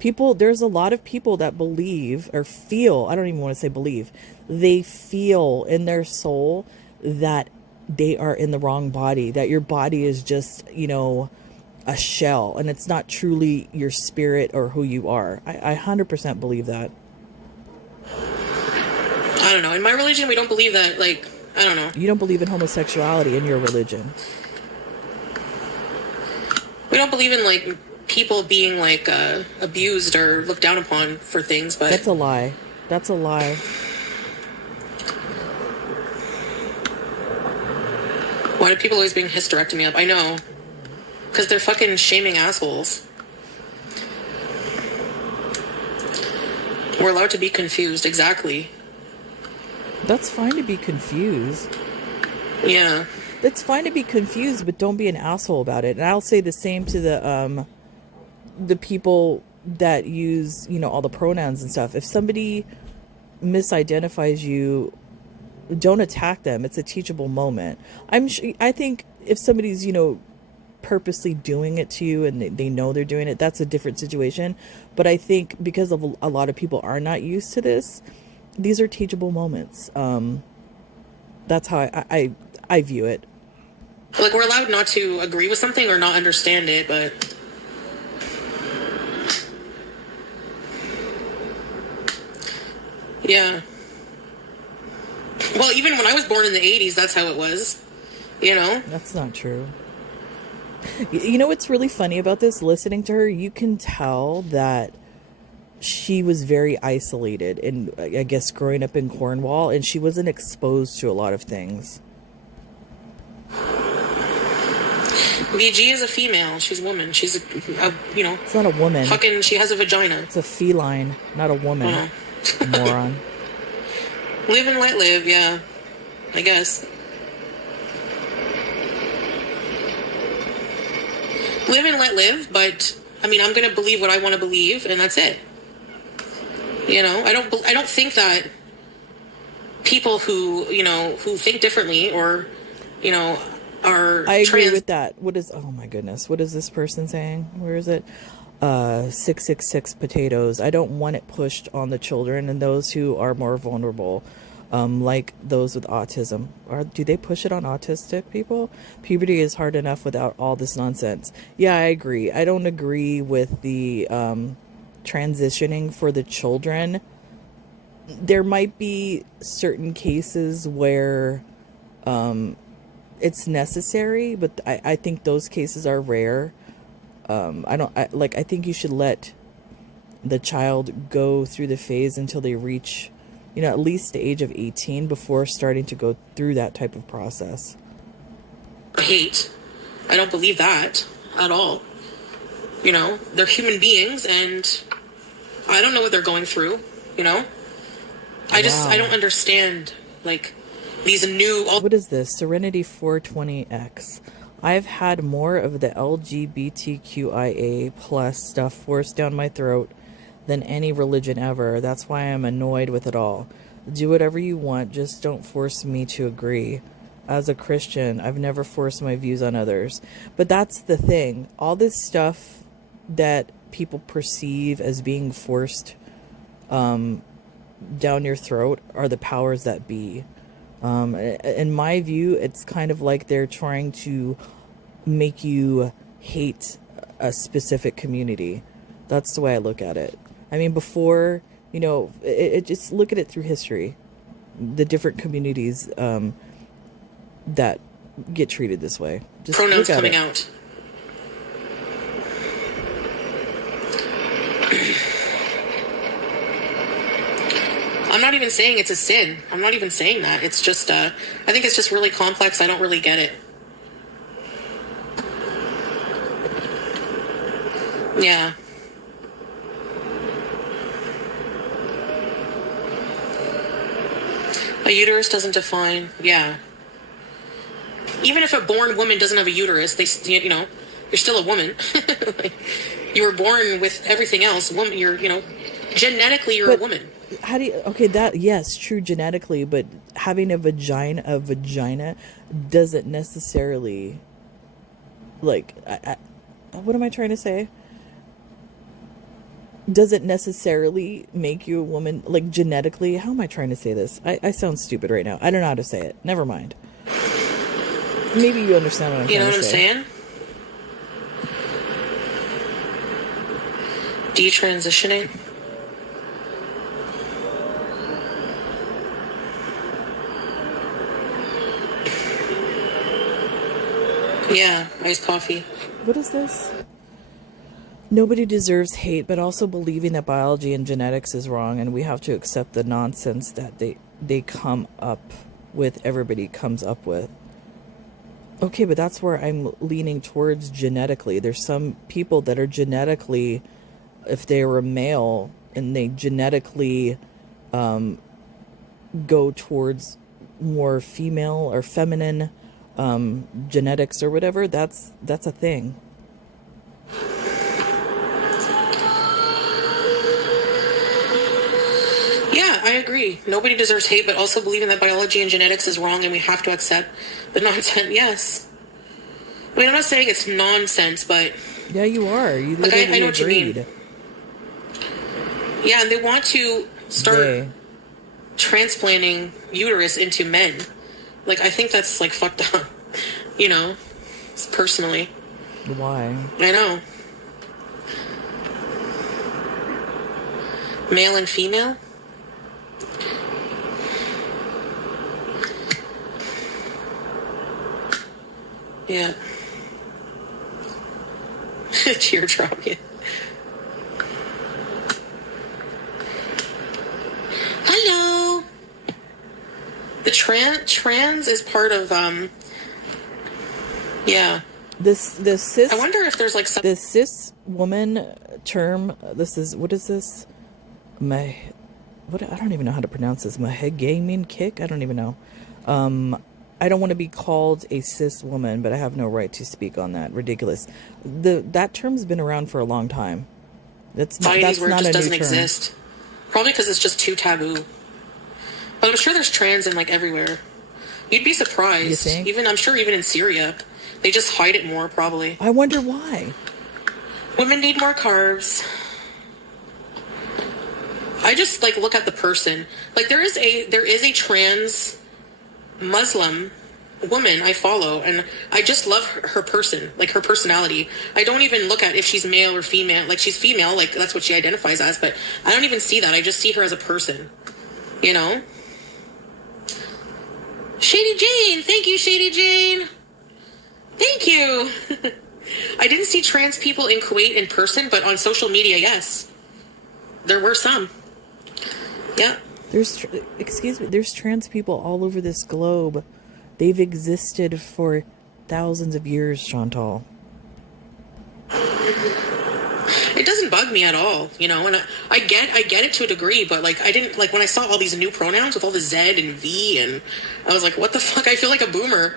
There's a lot of people that believe or feel, I don't even want to say believe, they feel in their soul that they are in the wrong body, that your body is just, you know, a shell, and it's not truly your spirit or who you are. I 100% believe that. I don't know. In my religion, we don't believe that. Like, I don't know. You don't believe in homosexuality in your religion. We don't believe in, like, people being, like, abused or looked down upon for things, but... That's a lie. That's a lie. Why do people always bring hysterectomy up? I know. Because they're fucking shaming assholes. We're allowed to be confused, exactly. That's fine to be confused. Yeah. It's fine to be confused, but don't be an asshole about it. And I'll say the same to the people that use, you know, all the pronouns and stuff. If somebody misidentifies you, don't attack them. It's a teachable moment. I think if somebody's, you know, purposely doing it to you and they know they're doing it, that's a different situation. But I think because of a lot of people are not used to this, these are teachable moments. That's how I view it. Like, we're allowed not to agree with something or not understand it, but... Yeah. Well, even when I was born in the 80s, that's how it was. You know? That's not true. You know what's really funny about this? Listening to her, you can tell that she was very isolated, and I guess growing up in Cornwall, and she wasn't exposed to a lot of things. BG is a female. She's a woman. She's a you know. It's not a woman. Fucking, she has a vagina. It's a feline, not a woman. Moron. Live and let live, yeah. I guess. live and let live, but I mean, I'm going to believe what I want to believe, and that's it. You know, I don't think that people who, you know, who think differently or, you know, are I agree with that. Oh my goodness, what is this person saying? Where is it? 666 potatoes. I don't want it pushed on the children and those who are more vulnerable, like those with autism. Do they push it on autistic people? Puberty is hard enough without all this nonsense. Yeah, I agree. I don't agree with the transitioning for the children. There might be certain cases where it's necessary, but I think those cases are rare. I think you should let the child go through the phase until they reach, you know, at least the age of 18 before starting to go through that type of process. Hate. I don't believe that at all. You know, they're human beings, and I don't know what they're going through, you know? I don't understand, like, these new... What is this? Serenity 420X. I've had more of the LGBTQIA plus stuff forced down my throat than any religion ever. That's why I'm annoyed with it all. Do whatever you want, just don't force me to agree. As a Christian, I've never forced my views on others. But that's the thing. All this stuff that people perceive as being forced down your throat are the powers that be. In my view, it's kind of like they're trying to make you hate a specific community. That's the way I look at it. I mean, before, you know, just look at it through history. The different communities that get treated this way. Just pronouns coming out. I'm not even saying it's a sin. I'm not even saying that. It's just, I think it's just really complex. I don't really get it. Yeah. A uterus doesn't define, yeah. Even if a born woman doesn't have a uterus, you know, you're still a woman. Like, you were born with everything else. Woman, you're, you know, genetically you're a woman. How do you, okay, that, yes, true genetically, but having a vagina doesn't necessarily, like, what am I trying to say? Doesn't necessarily make you a woman, like, genetically. How am I trying to say this? I sound stupid right now. I don't know how to say it. Never mind. Maybe you understand what I'm trying to say. You know what I'm saying? Detransitioning. Yeah, iced coffee. What is this? Nobody deserves hate, but also believing that biology and genetics is wrong, and we have to accept the nonsense that they come up with, everybody comes up with. Okay, but that's where I'm leaning towards genetically. There's some people that are genetically, if they were a male, and they genetically go towards more female or feminine genetics or whatever, that's a thing. Yeah, I agree. Nobody deserves hate, but also believing that biology and genetics is wrong and we have to accept the nonsense. Yes. I mean, I'm not saying it's nonsense, but... Yeah, you are. You like, literally I know what agreed. you mean. Yeah, and they want to start transplanting uterus into men. Like, I think that's, like, fucked up. You know? Personally. Why? I know. Male and female? Yeah. Teardrop, yeah. Hello. The trans is part of yeah. This cis. I wonder if there's like some... This cis woman term. This is, what is this? I don't even know how to pronounce this. Mahegaming kick. I don't even know. I don't want to be called a cis woman, but I have no right to speak on that. Ridiculous. That term's been around for a long time. That's not Societies where it just a new doesn't term. exist. Probably because it's just too taboo. But I'm sure there's trans in like everywhere. You'd be surprised. You think? I'm sure even in Syria, they just hide it more. Probably. I wonder why. Women need more carbs. I just like look at the person. Like there is a trans Muslim woman I follow, and I just love her person, like her personality. I don't even look at if she's male or female. Like she's female, like that's what she identifies as, but I don't even see that. I just see her as a person, you know? Shady Jane, thank you, Shady Jane. Thank you. I didn't see trans people in Kuwait in person, but on social media, yes. There were some. Yeah. There's trans people all over this globe. They've existed for thousands of years, Chantal. It doesn't bug me at all, you know, and I get it to a degree, but like I didn't like when I saw all these new pronouns with all the Z and V, and I was like, what the fuck? I feel like a boomer.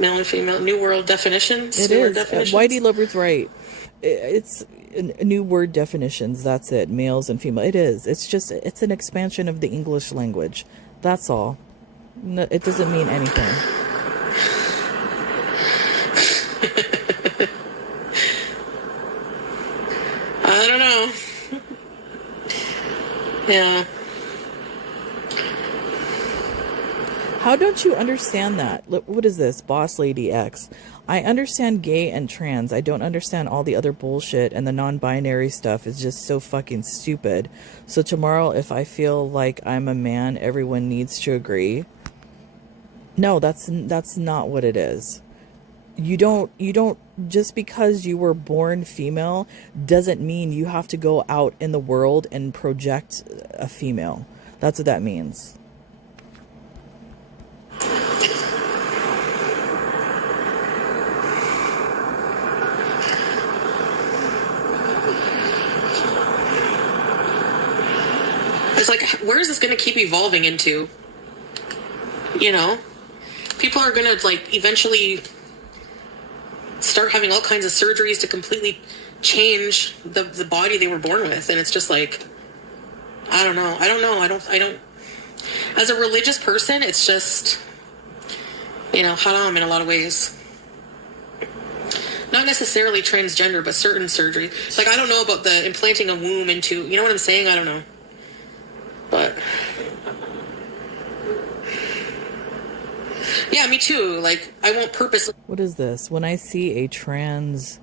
Male and female, new world definitions. It is. Whitey Lover's right. It's new word definitions. That's it. Males and female. It is. It's an expansion of the English language. That's all. No, it doesn't mean anything. I don't know. Yeah. How don't you understand that? Look, what is this? Boss Lady X. I understand gay and trans. I don't understand all the other bullshit, and the non-binary stuff is just so fucking stupid. So tomorrow, if I feel like I'm a man, everyone needs to agree. No, that's not what it is. You don't just because you were born female doesn't mean you have to go out in the world and project a female. That's what that means. It's like, where is this going to keep evolving into? You know? People are going to, like, eventually start having all kinds of surgeries to completely change the body they were born with. And it's just like, I don't know. As a religious person, it's just, you know, haram in a lot of ways. Not necessarily transgender, but certain surgery. Like, I don't know about the implanting a womb into, you know what I'm saying? I don't know. But yeah, me too. Like, I won't purposely. What is this? When I see a trans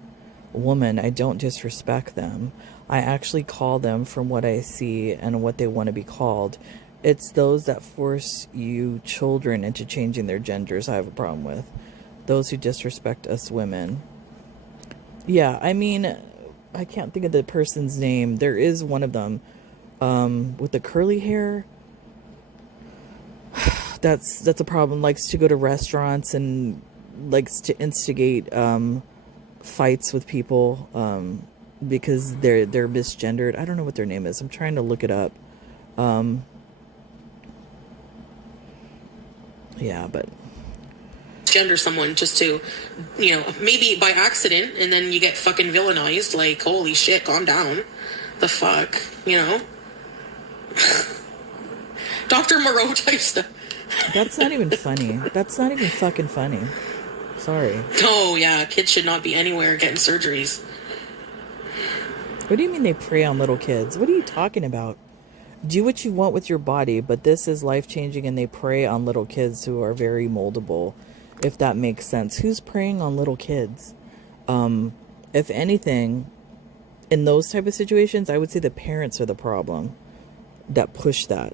woman, I don't disrespect them. I actually call them from what I see and what they want to be called. It's those that force you children into changing their genders I have a problem with. Those who disrespect us women. Yeah, I mean, I can't think of the person's name. There is one of them. With the curly hair, that's a problem. Likes to go to restaurants and likes to instigate fights with people because they're misgendered. I don't know what their name is. I'm trying to look it up. Yeah, but gender someone just to, you know, maybe by accident, and then you get fucking villainized. Like, holy shit, calm down. The fuck, you know? Dr. Moreau type stuff. That's not even funny. That's not even fucking funny. Sorry. Oh, yeah. Kids should not be anywhere getting surgeries. What do you mean they prey on little kids? What are you talking about? Do what you want with your body, but this is life-changing and they prey on little kids who are very moldable, if that makes sense. Who's preying on little kids? If anything, in those type of situations, I would say the parents are the problem that push that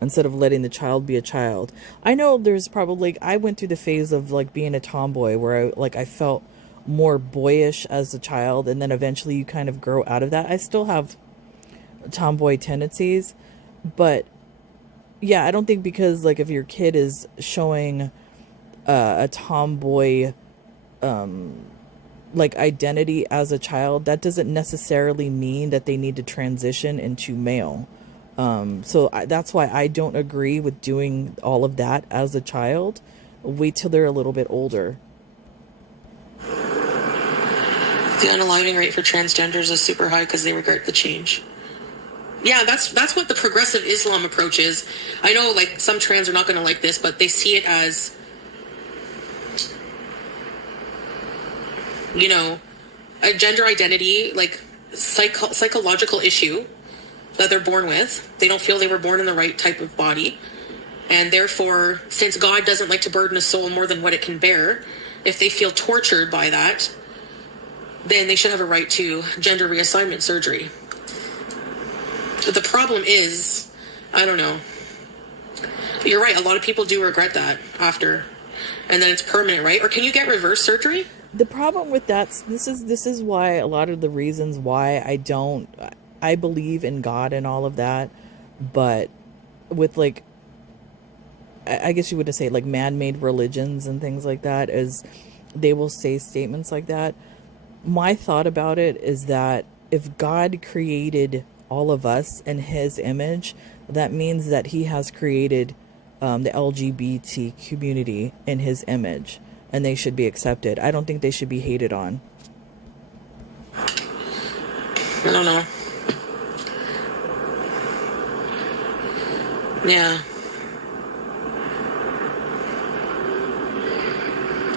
instead of letting the child be a child. I know there's probably, I went through the phase of like being a tomboy where I felt more boyish as a child, and then eventually you kind of grow out of that. I still have tomboy tendencies, but yeah, I don't think because like if your kid is showing a tomboy like identity as a child, that doesn't necessarily mean that they need to transition into male. That's why I don't agree with doing all of that as a child. Wait till they're a little bit older. The unaliving rate for transgenders is super high because they regret the change. Yeah, that's what the progressive Islam approach is. I know, like, some trans are not going to like this, but they see it as, you know, a gender identity, like, psychological issue that they're born with. They don't feel they were born in the right type of body. And therefore, since God doesn't like to burden a soul more than what it can bear, if they feel tortured by that, then they should have a right to gender reassignment surgery. But the problem is, I don't know. You're right, a lot of people do regret that after. And then it's permanent, right? Or can you get reverse surgery? The problem with that, this is why a lot of the reasons why I believe in God and all of that, but with, like, I guess you would say, like, man-made religions and things like that, is they will say statements like that. My thought about it is that if God created all of us in his image, that means that he has created the LGBT community in his image, and they should be accepted. I don't think they should be hated on. I don't know. Yeah.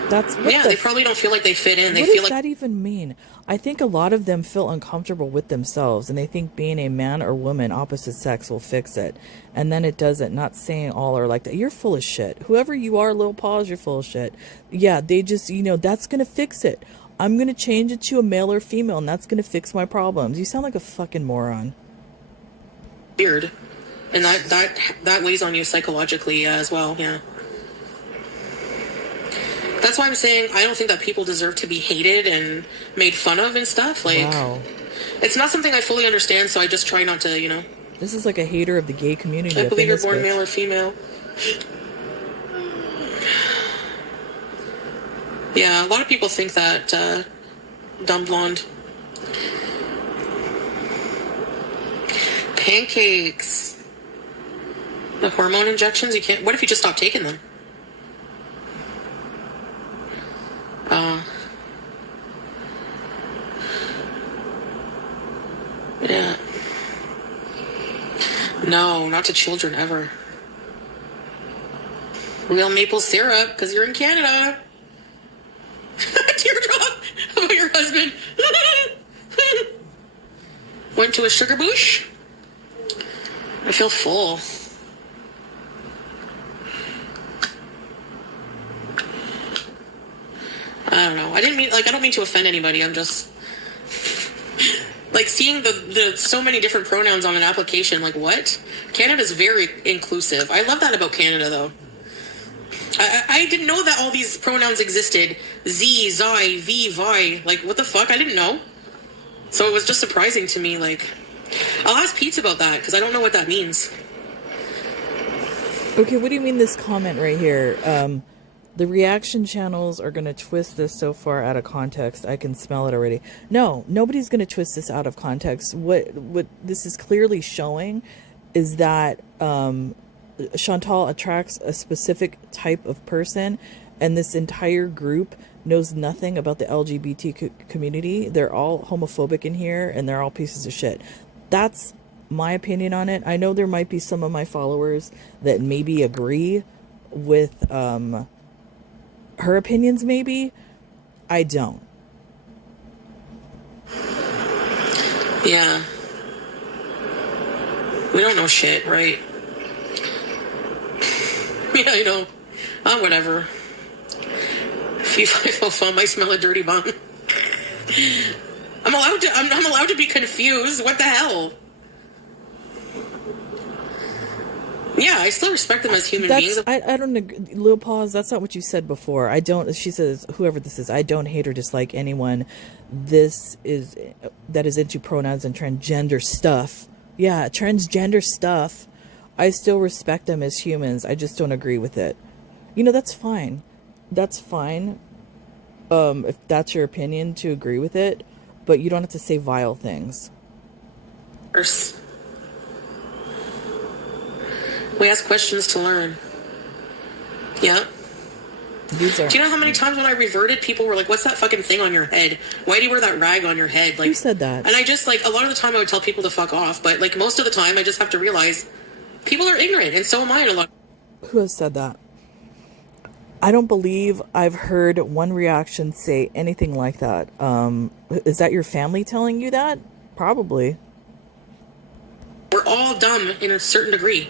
They probably don't feel like they fit in. What does that even mean? I think a lot of them feel uncomfortable with themselves, and they think being a man or woman opposite sex will fix it, and then it doesn't. Not saying all are like that. You're full of shit. Whoever you are, Lil Paws, you're full of shit. Yeah, they just, that's gonna fix it. I'm gonna change it to a male or female, and that's gonna fix my problems. You sound like a fucking moron. Weird, and that weighs on you psychologically as well. Yeah. That's why I'm saying I don't think that people deserve to be hated and made fun of and stuff. Like, wow. It's not something I fully understand, so I just try not to, This is like a hater of the gay community. I believe you're born male or female. Yeah, a lot of people think that dumb blonde. Pancakes. The hormone injections, you can't. What if you just stop taking them? Yeah. No, not to children ever. Real maple syrup, because you're in Canada. Teardrop. How about your husband? Went to a sugar bush. I feel full. I don't know. I don't mean to offend anybody. I'm just like seeing the so many different pronouns on an application. Like, what? Canada's very inclusive. I love that about Canada, though. I didn't know that all these pronouns existed. Z, Zi, V, Vi. Like, what the fuck? I didn't know. So it was just surprising to me. Like, I'll ask Pete about that because I don't know what that means. Okay, what do you mean this comment right here? The reaction channels are going to twist this so far out of context. I can smell it already. No, nobody's going to twist this out of context. What this is clearly showing is that Chantal attracts a specific type of person, and this entire group knows nothing about the LGBT community. They're all homophobic in here, and they're all pieces of shit. That's my opinion on it. I know there might be some of my followers that maybe agree with her opinions, maybe. I don't. Yeah. We don't know shit, right? Yeah, I know. Whatever. Fee-fi-fo-fum, I smell a dirty bum. I'm allowed to be confused. What the hell? Yeah, I still respect them as human beings. I don't know, Lil Paws, that's not what you said before. I don't, she says, whoever this is, I don't hate or dislike anyone that is into pronouns and transgender stuff. Yeah, transgender stuff. I still respect them as humans. I just don't agree with it. That's fine. That's fine. If that's your opinion to agree with it, but you don't have to say vile things. We ask questions to learn. Yeah. Do you know how many times when I reverted, people were like, what's that fucking thing on your head? Why do you wear that rag on your head? Like, who said that? And I just, like, a lot of the time I would tell people to fuck off, but, like, most of the time I just have to realize people are ignorant, and so am I in a lot. Who has said that? I don't believe I've heard one reaction say anything like that. Is that your family telling you that? Probably. We're all dumb in a certain degree.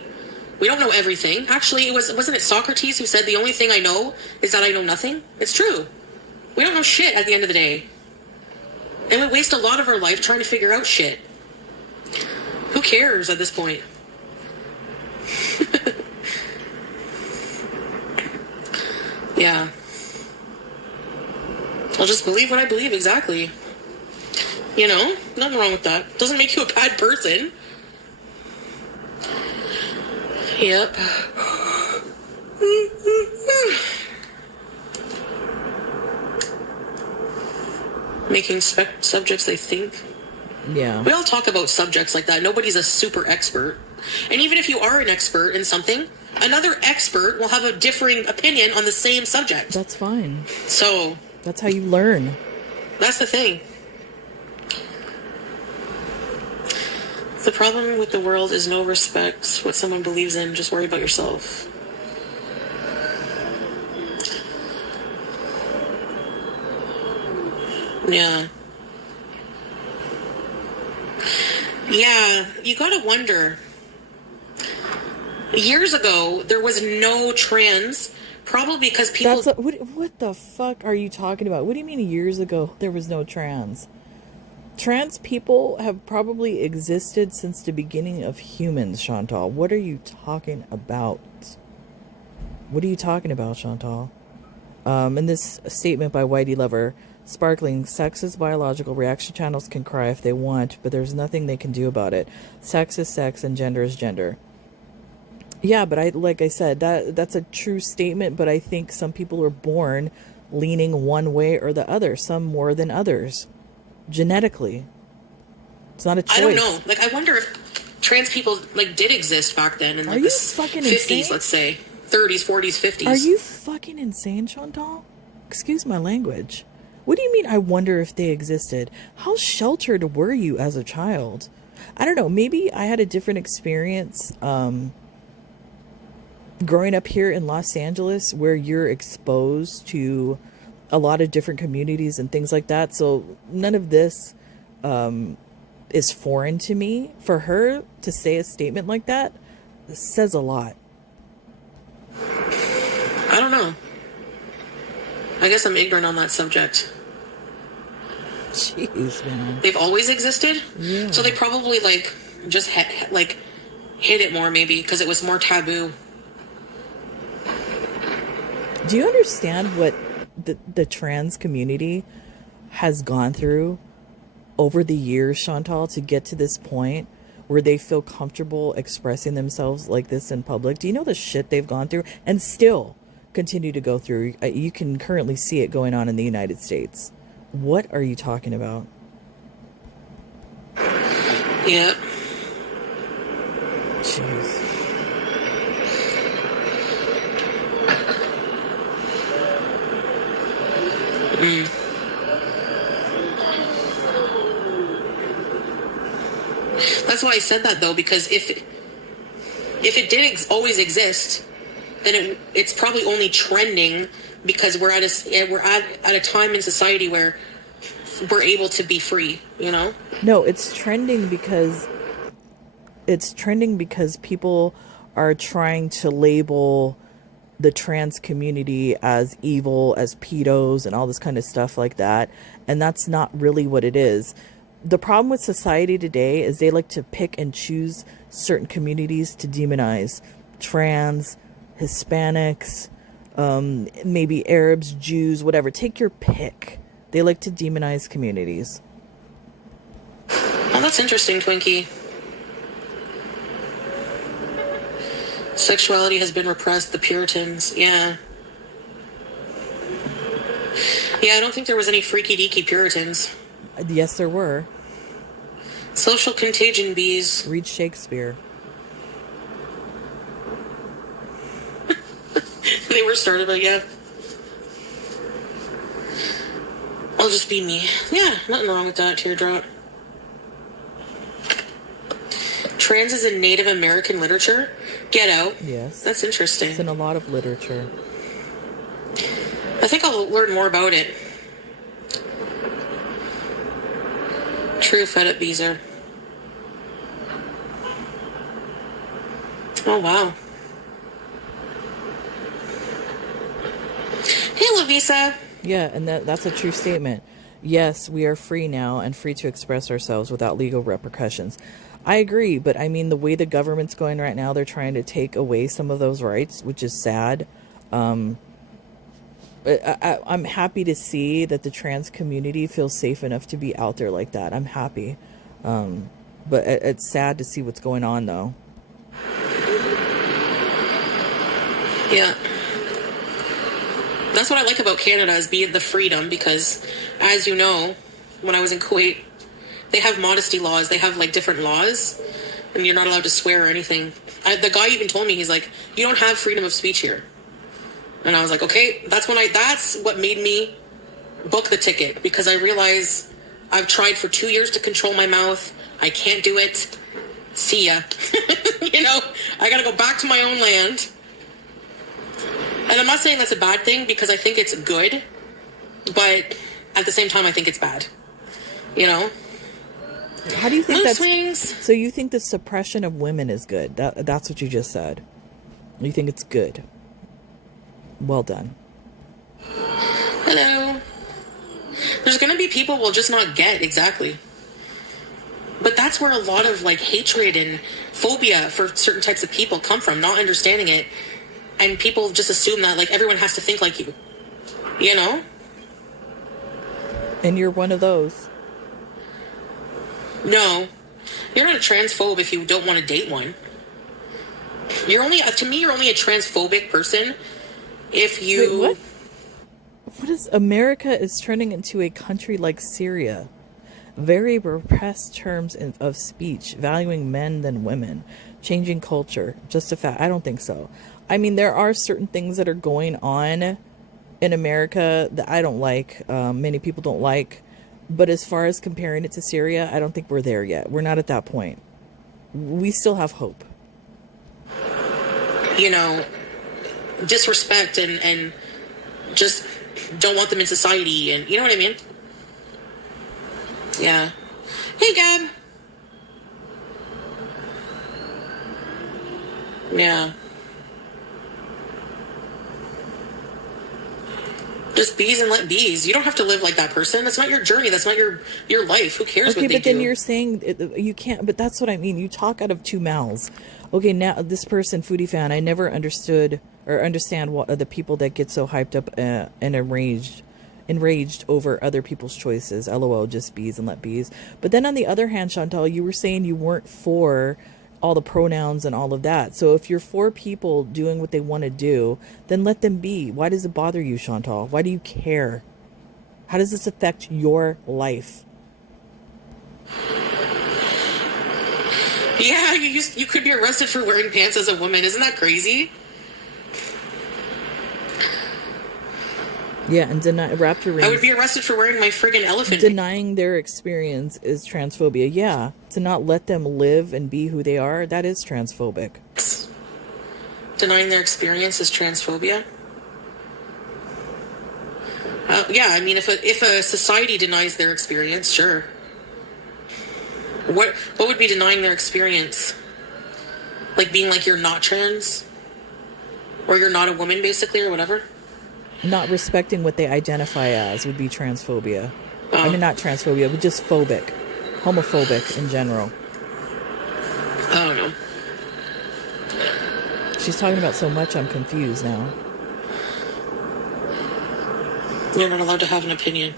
We don't know everything. Actually, wasn't it Socrates who said the only thing I know is that I know nothing? It's true. We don't know shit at the end of the day. And we waste a lot of our life trying to figure out shit. Who cares at this point? Yeah. I'll just believe what I believe, exactly. You know? Nothing wrong with that. Doesn't make you a bad person. Yep. Making subjects they think. Yeah. We all talk about subjects like that. Nobody's a super expert. And even if you are an expert in something, another expert will have a differing opinion on the same subject. That's fine. So that's how you learn. That's the thing. The problem with the world is no respect what someone believes in. Just worry about yourself. Yeah. Yeah, you gotta wonder. Years ago, there was no trans, probably because people... What the fuck are you talking about? What do you mean years ago there was no trans? Trans people have probably existed since the beginning of humans, Chantal. What are you talking about? What are you talking about, Chantal? In this statement by Whitey Lover, sparkling, sex is biological. Reaction channels can cry if they want, but there's nothing they can do about it. Sex is sex and gender is gender. Yeah, but like I said, that's a true statement, but I think some people are born leaning one way or the other, some more than others. Genetically. It's not a choice. I don't know. Like, I wonder if trans people, like, did exist back then in, like, the 50s, insane? Let's say. 30s, 40s, 50s. Are you fucking insane, Chantal? Excuse my language. What do you mean, I wonder if they existed? How sheltered were you as a child? I don't know. Maybe I had a different experience growing up here in Los Angeles, where you're exposed to a lot of different communities and things like that. So none of this is foreign to me. For her to say a statement like that says a lot. I don't know. I guess I'm ignorant on that subject. Jeez, man. They've always existed? Yeah. So they probably, like, just hid it more, maybe, because it was more taboo. Do you understand what the trans community has gone through over the years, Chantal, to get to this point where they feel comfortable expressing themselves like this in public? Do you know the shit they've gone through and still continue to go through? You can currently see it going on in the United States. What are you talking about? Yeah. Jeez. That's why I said that, though, because if it did always exist, then it's probably only trending because we're at a time in society where we're able to be free, you know? No, it's trending because people are trying to label the trans community as evil, as pedos and all this kind of stuff like that. And that's not really what it is. The problem with society today is they like to pick and choose certain communities to demonize. Trans, Hispanics, maybe Arabs, Jews, whatever. Take your pick. They like to demonize communities. Oh, that's interesting, Twinkie. Sexuality has been repressed, the Puritans, yeah. Yeah, I don't think there was any freaky-deaky Puritans. Yes, there were. Social contagion bees. Read Shakespeare. They were started, but yeah. I'll just be me. Yeah, nothing wrong with that, teardrop. Trans is in Native American literature? Get out. Yes. That's interesting. It's in a lot of literature. I think I'll learn more about it. True fed up Beezer. Oh, wow. Hey, Lavisa. Yeah, and that's a true statement. Yes, we are free now and free to express ourselves without legal repercussions. I agree, but I mean, the way the government's going right now, they're trying to take away some of those rights, which is sad. I'm happy to see that the trans community feels safe enough to be out there like that. I'm happy. But it's sad to see what's going on, though. Yeah. That's what I like about Canada, is being the freedom, because, as you know, when I was in Kuwait, they have modesty laws. They have, like, different laws, and you're not allowed to swear or anything. The guy even told me, he's like, you don't have freedom of speech here. And I was like, okay, that's what made me book the ticket, because I realized I've tried for 2 years to control my mouth. I can't do it. See ya. You know, I gotta go back to my own land. And I'm not saying that's a bad thing, because I think it's good, but at the same time, I think it's bad. You know? How do you think that's... swings. So you think the suppression of women is good? That's what you just said. You think it's good. Well done. Hello. There's going to be people we'll just not get, exactly. But that's where a lot of, like, hatred and phobia for certain types of people come from, not understanding it. And people just assume that, like, everyone has to think like you. You know? And you're one of those. No. You're not a transphobe if you don't want to date one. To me, you're only a transphobic person if you... Wait, what? What is... America is turning into a country like Syria. Very repressed terms of speech, valuing men than women, changing culture. Just a fact. I don't think so. I mean, there are certain things that are going on in America that I don't like. Many people don't like. But as far as comparing it to Syria, I don't think we're there yet. We're not at that point. We still have hope. You know, disrespect and just don't want them in society, and you know what I mean? Yeah. Hey, Gab. Yeah. Just bees and let bees. You don't have to live like that person. That's not your journey. That's not your life. Who cares what they do? Okay, but then you're saying you can't. But that's what I mean. You talk out of two mouths. Okay, now this person, Foodie fan, I never understood or understand what the people that get so hyped up and enraged over other people's choices. LOL, just bees and let bees. But then on the other hand, Chantal, you were saying you weren't for all the pronouns and all of that. So if you're for people doing what they want to do, then let them be. Why does it bother you, Chantal? Why do you care? How does this affect your life? Yeah, you could be arrested for wearing pants as a woman. Isn't that crazy? Yeah, and rapture rings. I would be arrested for wearing my friggin' elephant. Denying their experience is transphobia. Yeah, to not let them live and be who they are, that is transphobic. Denying their experience is transphobia? Yeah, I mean, if a society denies their experience, sure. What would be denying their experience? Like being like you're not trans? Or you're not a woman, basically, or whatever? Not respecting what they identify as would be transphobia. I mean, not transphobia, but just phobic. Homophobic in general. I don't know. She's talking about so much, I'm confused now. You're not allowed to have an opinion.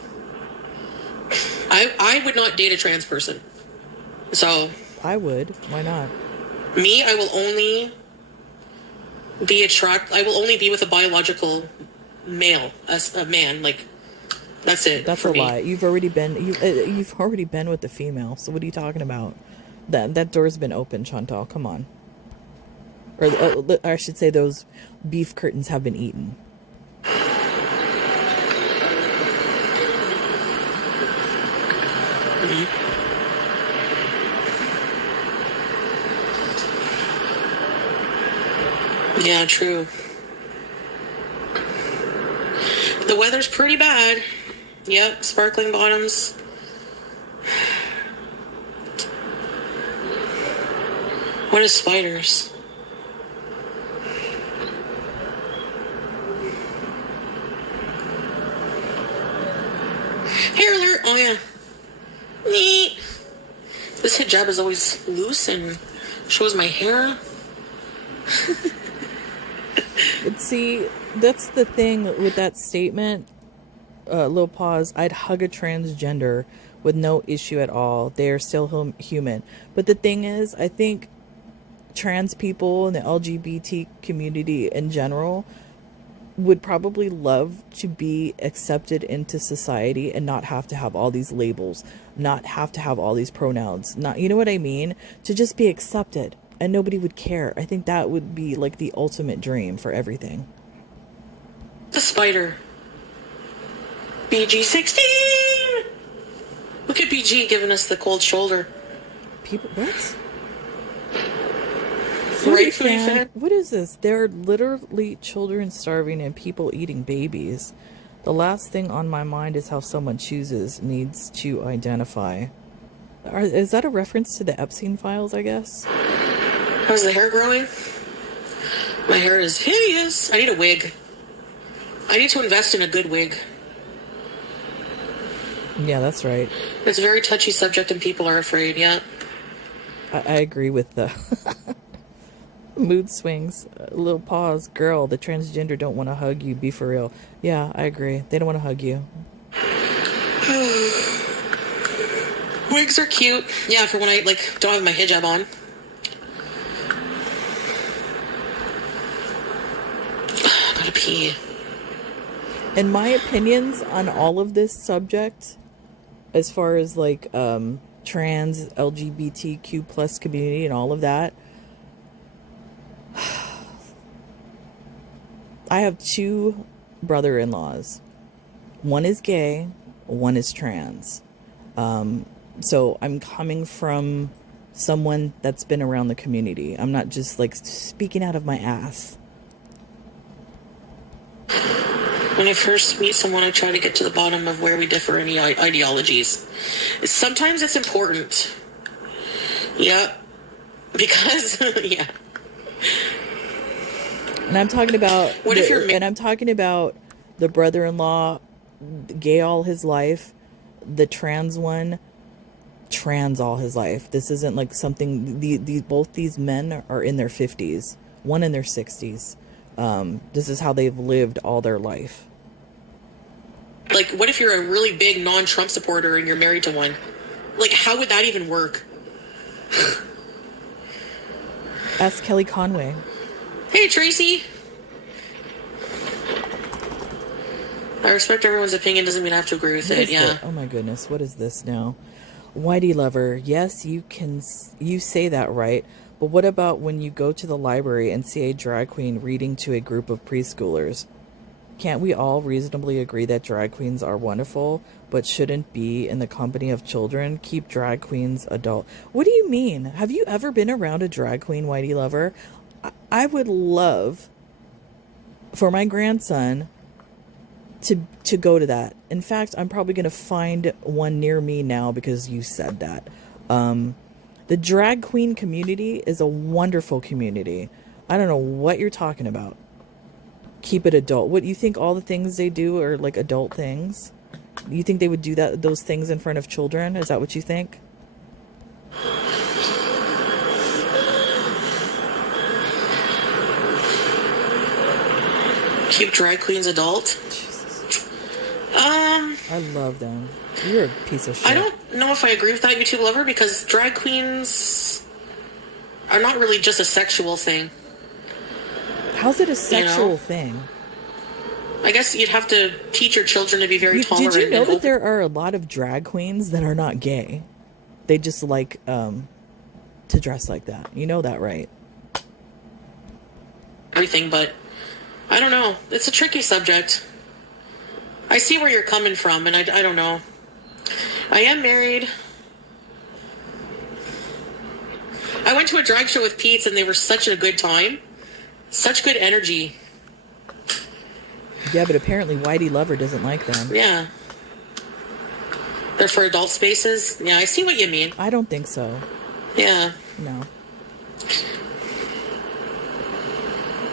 I would not date a trans person. So... I would. Why not? Me, I will only be with a biological male, as a man. Like, that's it. That's for a me. lie. You've already been with the female. So what are you talking about? That door's been open, Chantal. Come on. Or I should say those beef curtains have been eaten. Yeah, true. The weather's pretty bad. Yep, sparkling bottoms. What is spiders? Hair alert! Oh yeah. Neat. This hijab is always loose and shows my hair. But see, that's the thing with that statement. Little pause. I'd hug a transgender with no issue at all. They are still human. But the thing is, I think trans people and the LGBT community in general would probably love to be accepted into society and not have to have all these labels, not have to have all these pronouns, not, you know what I mean? To just be accepted and nobody would care. I think that would be like the ultimate dream for everything. The spider. BG16! Look at BG giving us the cold shoulder. People, what? Right, Foodie fan? What is this? There are literally children starving and people eating babies. The last thing on my mind is how someone chooses needs to identify. Is that a reference to the Epstein files, I guess? How's the hair growing? My hair is hideous. I need a wig. I need to invest in a good wig. Yeah, that's right. It's a very touchy subject and people are afraid, yeah. I agree with the mood swings. A little pause. Girl, the transgender don't want to hug you. Be for real. Yeah, I agree. They don't want to hug you. Wigs are cute. Yeah, for when I, don't have my hijab on. Gotta pee. In my opinions on all of this subject, as far as trans, LGBTQ plus community and all of that, I have two brother-in-laws. One is gay, one is trans. So I'm coming from someone that's been around the community. I'm not just speaking out of my ass. When I first meet someone, I try to get to the bottom of where we differ in ideologies. Sometimes it's important. Yeah. Because, yeah. And I'm talking about I'm talking about the brother-in-law, gay all his life, the trans one, trans all his life. This isn't something both these men are in their 50s, one in their 60s. This is how they've lived all their life. What if you're a really big non-Trump supporter and you're married to one? How would that even work? Ask Kelly Conway. Hey, Tracy. I respect everyone's opinion. Doesn't mean I have to agree with it. Yeah. Oh my goodness. What is this now? Whitey lover. Yes, you say that right. But what about when you go to the library and see a drag queen reading to a group of preschoolers? Can't we all reasonably agree that drag queens are wonderful, but shouldn't be in the company of children? Keep drag queens adult. What do you mean? Have you ever been around a drag queen, Whitey lover? I would love for my grandson to go to that. In fact, I'm probably going to find one near me now because you said that. The drag queen community is a wonderful community. I don't know what you're talking about. Keep it adult. What, you think all the things they do are adult things? You think they would do those things in front of children? Is that what you think? Keep drag queens adult? Jesus. I love them. You're a piece of shit. I don't know if I agree with that, YouTube lover, because drag queens are not really just a sexual thing. How's it a sexual thing? I guess you'd have to teach your children to be very tolerant. Did you know that there are a lot of drag queens that are not gay? They just to dress like that. You know that, right? everything, but I don't know. It's a tricky subject. I see where you're coming from, and I don't know. I am married. I went to a drag show with Pete's, and they were such a good time. Such good energy. Yeah, but apparently Whitey Lover doesn't like them. Yeah. They're for adult spaces. Yeah, I see what you mean. I don't think so. Yeah. No.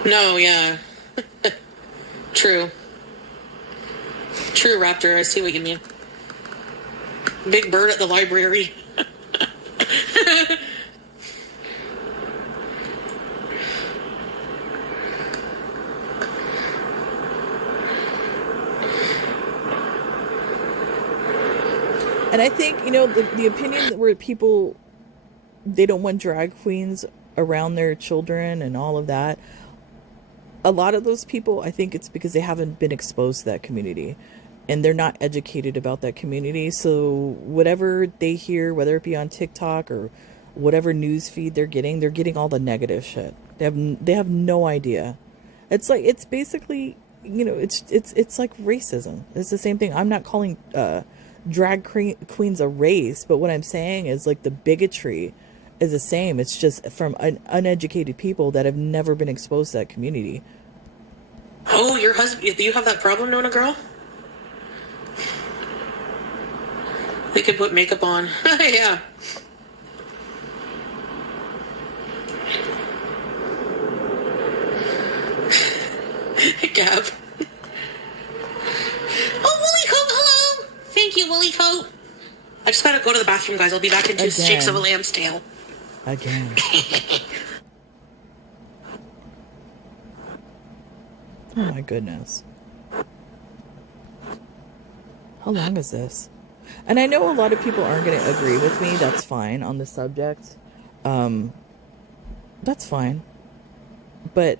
No, yeah. True. True, Raptor. I see what you mean. Big bird at the library. And I think, the opinion that where people, they don't want drag queens around their children and all of that. A lot of those people, I think it's because they haven't been exposed to that community and they're not educated about that community. So whatever they hear, whether it be on TikTok or whatever news feed they're getting all the negative shit. They have no idea. It's basically, it's like racism. It's the same thing. I'm not calling, drag queens a race, but what I'm saying is like the bigotry is the same. It's just from uneducated people that have never been exposed to that community. Oh, your husband, do you have that problem, Nona girl? They could put makeup on. Yeah. Gab. Oh, Woolly Coat, hello. Thank you, Woolly Coat. I just gotta go to the bathroom, guys. I'll be back in 2 shakes of a lamb's tail. Again. Oh my goodness. How long is this? And I know a lot of people aren't going to agree with me. That's fine on the subject. That's fine. But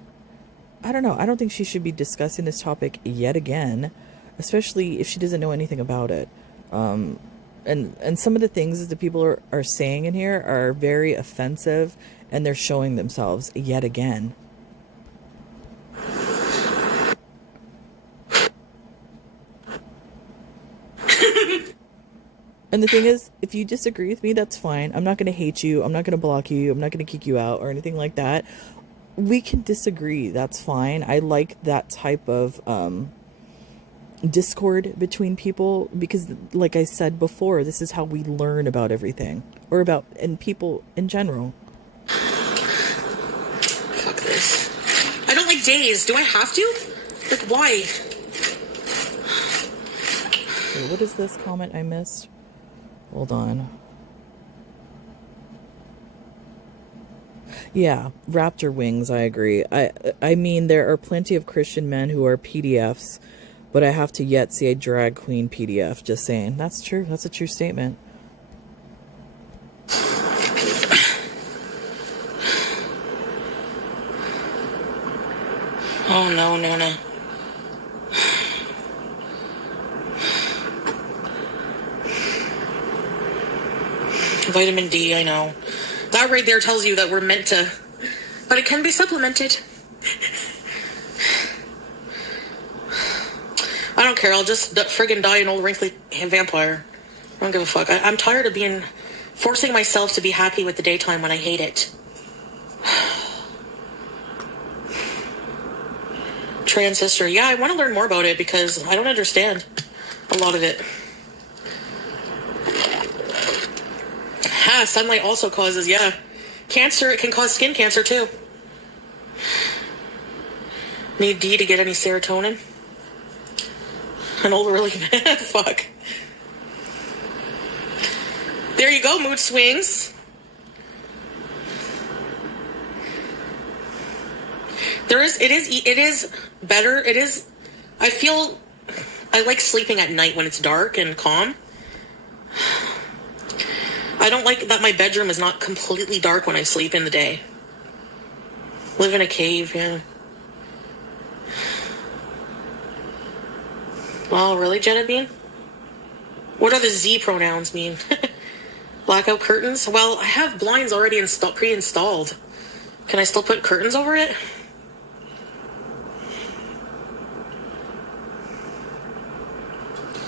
I don't know. I don't think she should be discussing this topic yet again, especially if she doesn't know anything about it. And some of the things that the people are saying in here are very offensive, and they're showing themselves yet again. And the thing is, if you disagree with me, that's fine. I'm not going to hate you. I'm not going to block you. I'm not going to kick you out or anything like that. We can disagree. That's fine. I like that type of discord between people because, like I said before, this is how we learn about everything and people in general. Fuck this. I don't like days. Do I have to? Like, why? Wait, what is this comment I missed? Hold on. Yeah, raptor wings, I agree. I mean, there are plenty of Christian men who are PDFs, but I have to yet see a drag queen PDF, just saying. That's true. That's a true statement. Oh, no, Nona. Vitamin D, I know. That right there tells you that we're meant to, but it can be supplemented. I don't care. I'll just friggin' die an old wrinkly vampire. I don't give a fuck. I'm tired of forcing myself to be happy with the daytime when I hate it. Trans history. Yeah, I want to learn more about it because I don't understand a lot of it. Sunlight also causes, cancer. It can cause skin cancer, too. Need D to get any serotonin? An old really bad. Fuck. There you go, mood swings. It is better. I like sleeping at night when it's dark and calm. I don't like that my bedroom is not completely dark when I sleep in the day. Live in a cave, yeah. Wow, really, Jenna Bean? What do the Z pronouns mean? Blackout curtains? Well, I have blinds already pre-installed. Can I still put curtains over it?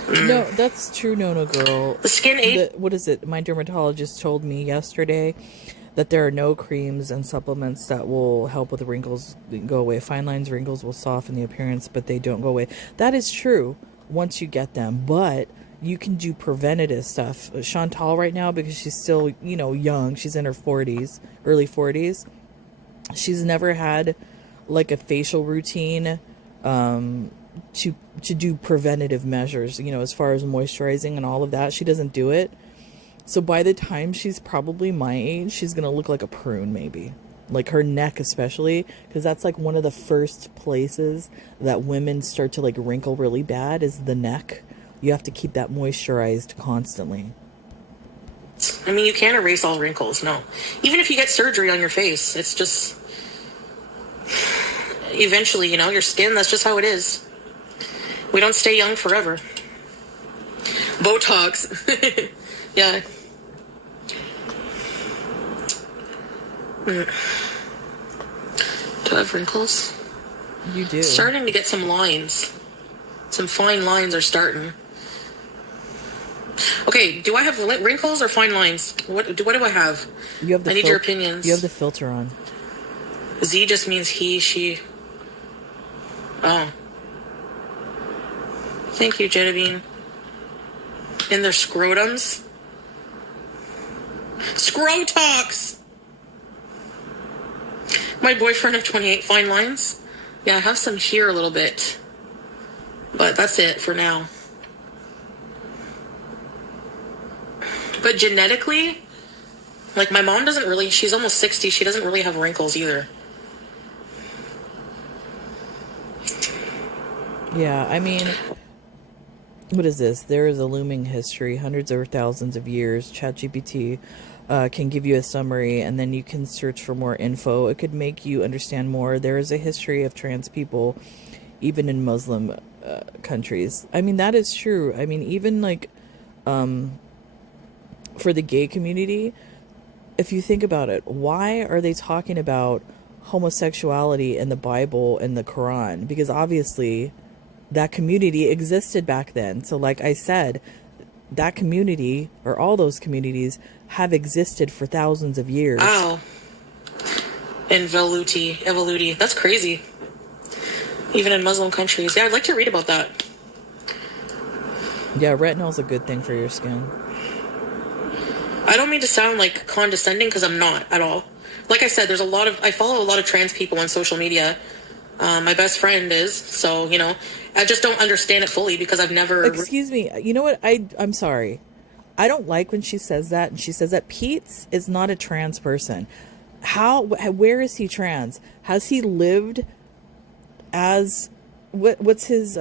No, that's true, Nono girl. The skin age. What is it? My dermatologist told me yesterday that there are no creams and supplements that will help with wrinkles go away. Fine lines, wrinkles will soften the appearance, but they don't go away. That is true once you get them, but you can do preventative stuff. Chantal right now, because she's still, young, she's in her 40s, early 40s. She's never had like a facial routine to do preventative measures, as far as moisturizing and all of that. She doesn't do it. So by the time she's probably my age, she's going to look like a prune, maybe. Like her neck especially, because that's like one of the first places that women start to like wrinkle really bad is the neck. You have to keep that moisturized constantly. I mean, you can't erase all wrinkles, no. Even if you get surgery on your face, it's just... Eventually, your skin, that's just how it is. We don't stay young forever. Botox. Yeah. Do I have wrinkles? You do. Starting to get some lines. Some fine lines are starting. Okay, do I have wrinkles or fine lines? What do I have? You have the I need your opinions. You have the filter on. Z just means he, she. Oh. Thank you, Genevieve. In their scrotums. Scrotox! My boyfriend of 28, fine lines. Yeah, I have some here a little bit. But that's it for now. But genetically, like my mom doesn't really, she's almost 60, she doesn't really have wrinkles either. Yeah, I mean, what is this? There is a looming history, hundreds or thousands of years. ChatGPT can give you a summary, and then you can search for more info. It could make you understand more. There is a history of trans people, even in Muslim countries. I mean, that is true. I mean, even like for the gay community, if you think about it, why are they talking about homosexuality in the Bible and the Quran? Because obviously that community existed back then. So like I said, that community, or all those communities, have existed for thousands of years. Wow. Evoluti. That's crazy. Even in Muslim countries. Yeah, I'd like to read about that. Yeah, retinol's a good thing for your skin. I don't mean to sound like condescending, because I'm not at all. Like I said, I follow a lot of trans people on social media. My best friend is, so, I just don't understand it fully because I've never... Excuse me, you know what, I'm sorry. I don't like when she says that, and she says that Pete's is not a trans person. Where is he trans? Has he lived as, what's his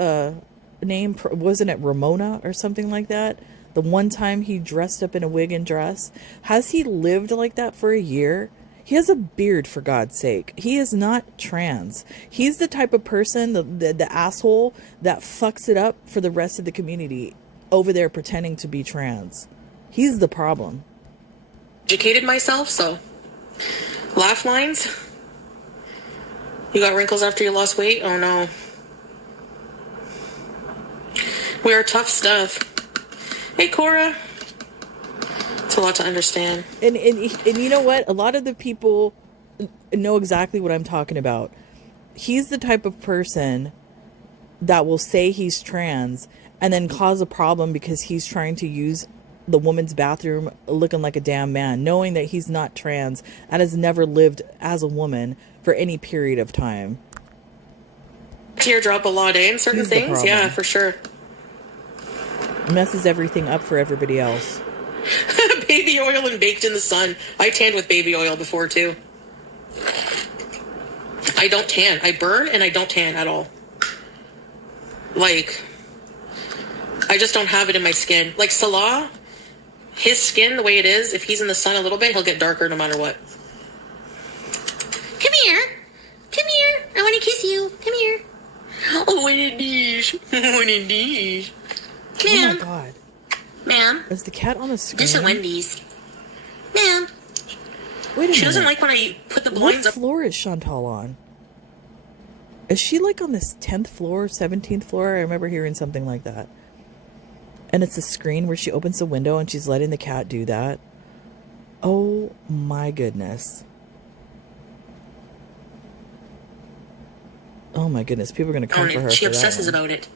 name? Wasn't it Ramona or something like that? The one time he dressed up in a wig and dress. Has he lived like that for a year? He has a beard, for God's sake. He is not trans. He's the type of person, the asshole, that fucks it up for the rest of the community over there pretending to be trans. He's the problem. Educated myself, so... Laugh lines? You got wrinkles after you lost weight? Oh, no. We are tough stuff. Hey, Cora. It's a lot to understand. And you know what? A lot of the people know exactly what I'm talking about. He's the type of person that will say he's trans and then cause a problem because he's trying to use the woman's bathroom looking like a damn man, knowing that he's not trans and has never lived as a woman for any period of time. Teardrop a lot, in certain He's things? Yeah, for sure. Messes everything up for everybody else. Baby oil and baked in the sun. I tanned with baby oil before, too. I don't tan. I burn and I don't tan at all. Like, I just don't have it in my skin. Like Salah, his skin, the way it is, if he's in the sun a little bit, he'll get darker no matter what. Come here. Come here. I want to kiss you. Come here. Oh, what a dish. What a dish. Oh my God. Ma'am. Is the cat on the screen? This is Wendy's. Ma'am. Wait a minute. She doesn't like when I put the blinds What up. floor is Chantal on? Is she like on this 10th floor, 17th floor? I remember hearing something like that. And it's a screen where she opens the window and she's letting the cat do that. Oh my goodness. Oh my goodness. People are going to come for her. She for that obsesses one. about it.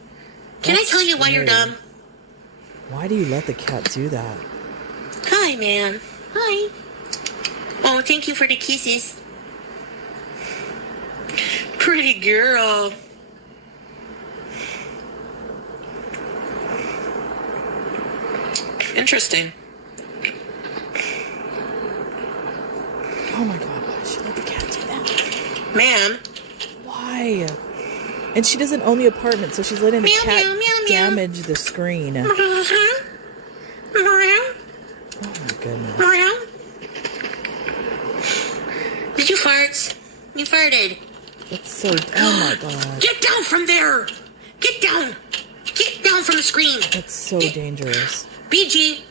Can I tell you why you're dumb? Why do you let the cat do that? Hi, man. Hi. Oh, thank you for the kisses. Pretty girl. Interesting. Oh my god, why did she let the cat do that? Ma'am. Why? And she doesn't own the apartment, so she's letting the Meow, cat meow, meow, meow. damage the screen. Oh Meow. my goodness. Meow. Did you fart? You farted. That's so... Oh my god. Get down from there! Get down! Get down from the screen! That's so dangerous. BG!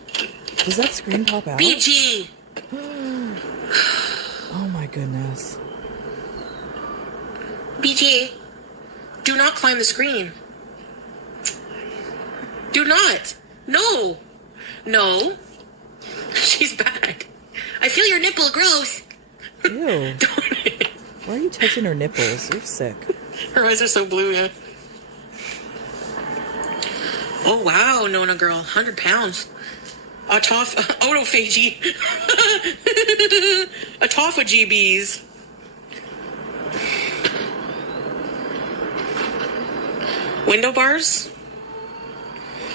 Does that screen pop out? BG! Oh my goodness. BG! Do not climb the screen. Do not! No! No! She's bad. I feel your nipple, gross! Ew. Why are you touching her nipples? You're sick. Her eyes are so blue, yeah. Oh, wow, Nona girl. 100 pounds. Autophagy. Autophagy bees. Window bars?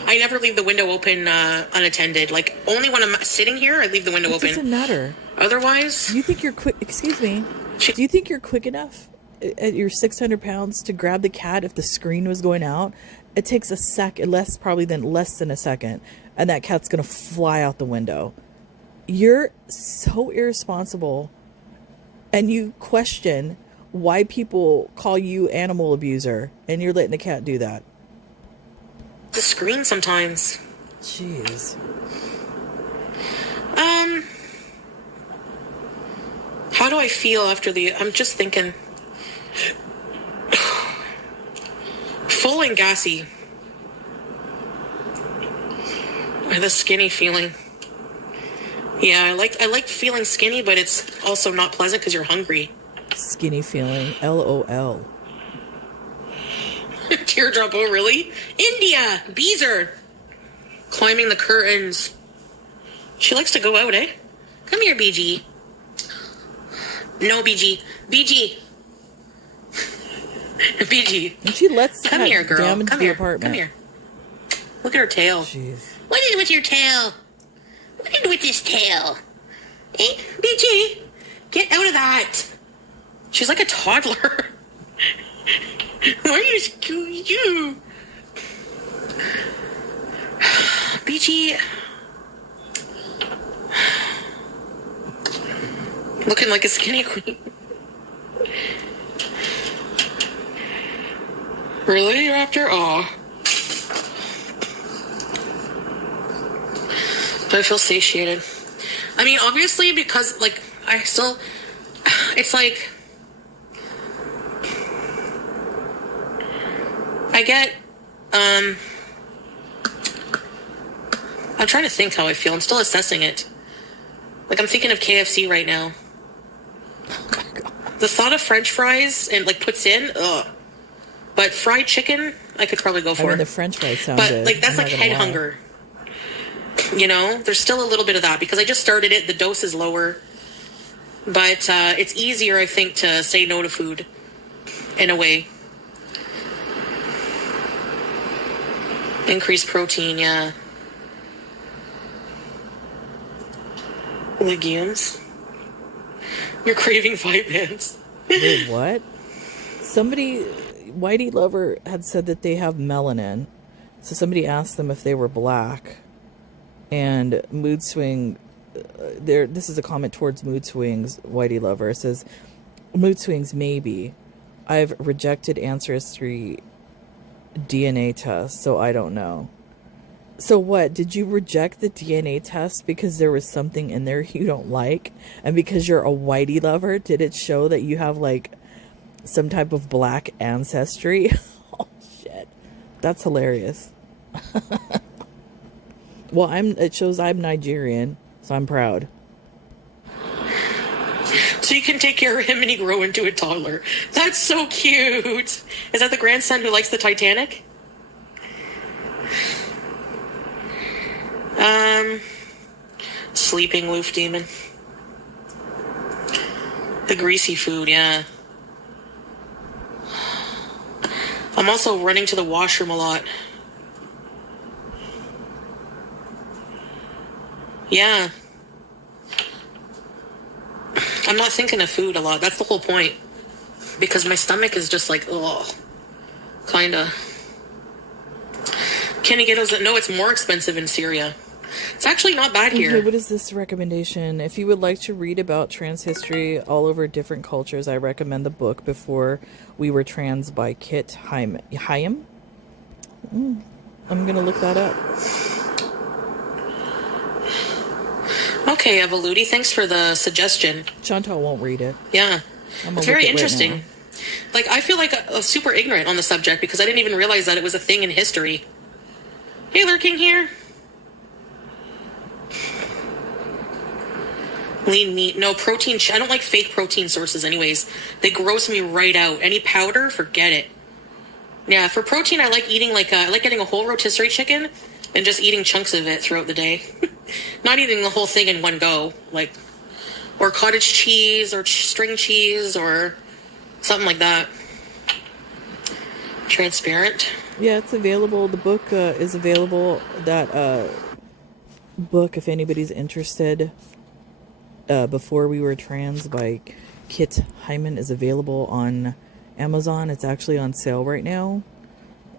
I never leave the window open unattended. Like, only when I'm sitting here, I leave the window open. It doesn't matter. Otherwise... Do you think you're quick... Excuse me. Do you think you're quick enough at your 600 pounds to grab the cat if the screen was going out? It takes a second, less than a second, and that cat's going to fly out the window. You're so irresponsible, and you question why people call you animal abuser, and you're letting the cat do that. The screen sometimes. Jeez. How do I feel after I'm just thinking. Full and gassy. Or the skinny feeling. Yeah, I like feeling skinny, but it's also not pleasant because you're hungry. Skinny feeling. LOL. Teardrop, oh really? India! Beezer! Climbing the curtains. She likes to go out, eh? Come here, BG. No, BG. BG. BG. And she lets the Come cat here, girl. damage Come the here. apartment. Come here. Look at her tail. Jeez. What is with your tail? What is with this tail? Eh? BG, get out of that. She's like a toddler. Why are you you? BG. Looking like a skinny queen. Really, Raptor? Aw. But I feel satiated. I mean, obviously, because, like, it's like, I get, I'm trying to think how I feel. I'm still assessing it. Like, I'm thinking of KFC right now. The thought of French fries and, like, puts in, ugh. But fried chicken, I could probably go for. I mean, the French fries sound good. But, like, that's like head hunger. You know, there's still a little bit of that because I just started it. The dose is lower. But it's easier, I think, to say no to food in a way. Increased protein, yeah. Legumes. You're craving 5 minutes. Wait, what? Somebody, Whitey Lover had said that they have melanin. So somebody asked them if they were black. And mood swing, this is a comment towards mood swings, Whitey Lover. It says, mood swings, maybe. I've rejected ancestry DNA test, so I don't know. So what, did you reject the DNA test because there was something in there you don't like? And because you're a Whitey Lover, did it show that you have, like, some type of black ancestry? Oh, shit. That's hilarious. Well, it shows I'm Nigerian, so I'm proud. So you can take care of him and he grow into a toddler. That's so cute. Is that the grandson who likes the Titanic? Sleeping Wolf Demon. The greasy food, yeah. I'm also running to the washroom a lot. Yeah. I'm not thinking of food a lot. That's the whole point. Because my stomach is just like, ugh. Kinda. Kenny Ghettos, no, it's more expensive in Syria. It's actually not bad here. Okay, what is this recommendation? If you would like to read about trans history all over different cultures, I recommend the book Before We Were Trans by Kit Hyam. I'm going to look that up. Okay, Evoluti, thanks for the suggestion. Chantal won't read it. Yeah. It's very interesting. Right, like, I feel like super ignorant on the subject because I didn't even realize that it was a thing in history. Hey, Lurking here. Lean meat. No, protein. I don't like fake protein sources anyways. They gross me right out. Any powder, forget it. Yeah, for protein, I like eating I like getting a whole rotisserie chicken and just eating chunks of it throughout the day. Not eating the whole thing in one go. Or cottage cheese or string cheese or something like that. Transparent. Yeah, it's available. The book is available. That book, if anybody's interested, Before We Were Trans by Kit Hyman, is available on Amazon. It's actually on sale right now.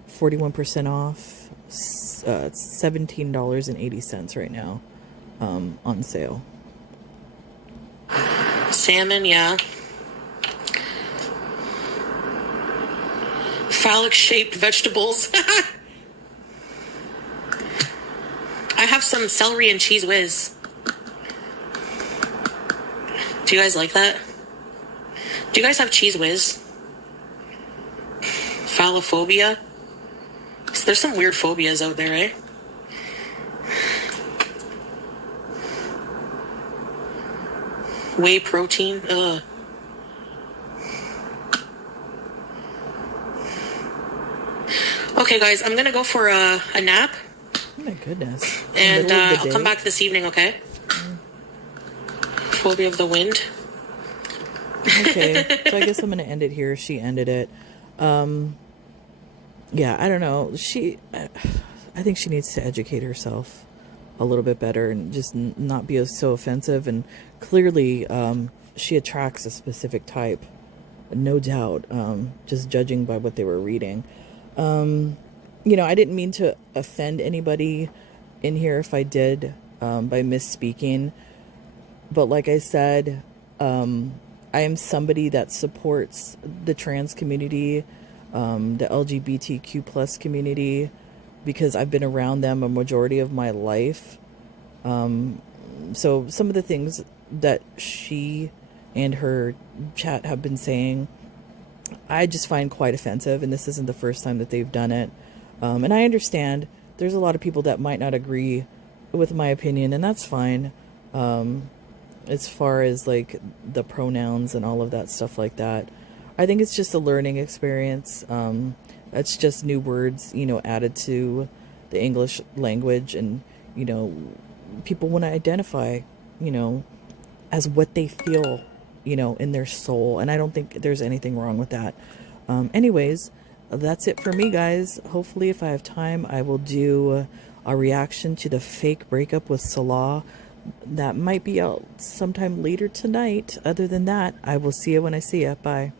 41% off. It's $17.80 right now on sale. Salmon, yeah. Phallic-shaped vegetables. I have some celery and cheese whiz. Do you guys like that? Do you guys have cheese whiz? Phallophobia? There's some weird phobias out there, eh? Whey protein? Ugh. Okay, guys, I'm gonna go for a nap. Oh my goodness. And I'll come back this evening, okay? Phobia of the wind. Okay, so I guess I'm gonna end it here. She ended it. Yeah, I don't know. I think she needs to educate herself a little bit better and just not be so offensive. And clearly, she attracts a specific type, no doubt, just judging by what they were reading. I didn't mean to offend anybody in here if I did, by misspeaking. But like I said, I am somebody that supports the trans community, the LGBTQ plus community, because I've been around them a majority of my life. So some of the things that she and her chat have been saying, I just find quite offensive, and this isn't the first time that they've done it. And I understand there's a lot of people that might not agree with my opinion, and that's fine. As far as the pronouns and all of that stuff like that, I think it's just a learning experience. It's just new words, added to the English language, and people want to identify, as what they feel, in their soul. And I don't think there's anything wrong with that. Anyways, that's it for me, guys. Hopefully, if I have time, I will do a reaction to the fake breakup with Salah. That might be out sometime later tonight. Other than that, I will see you when I see you. Bye.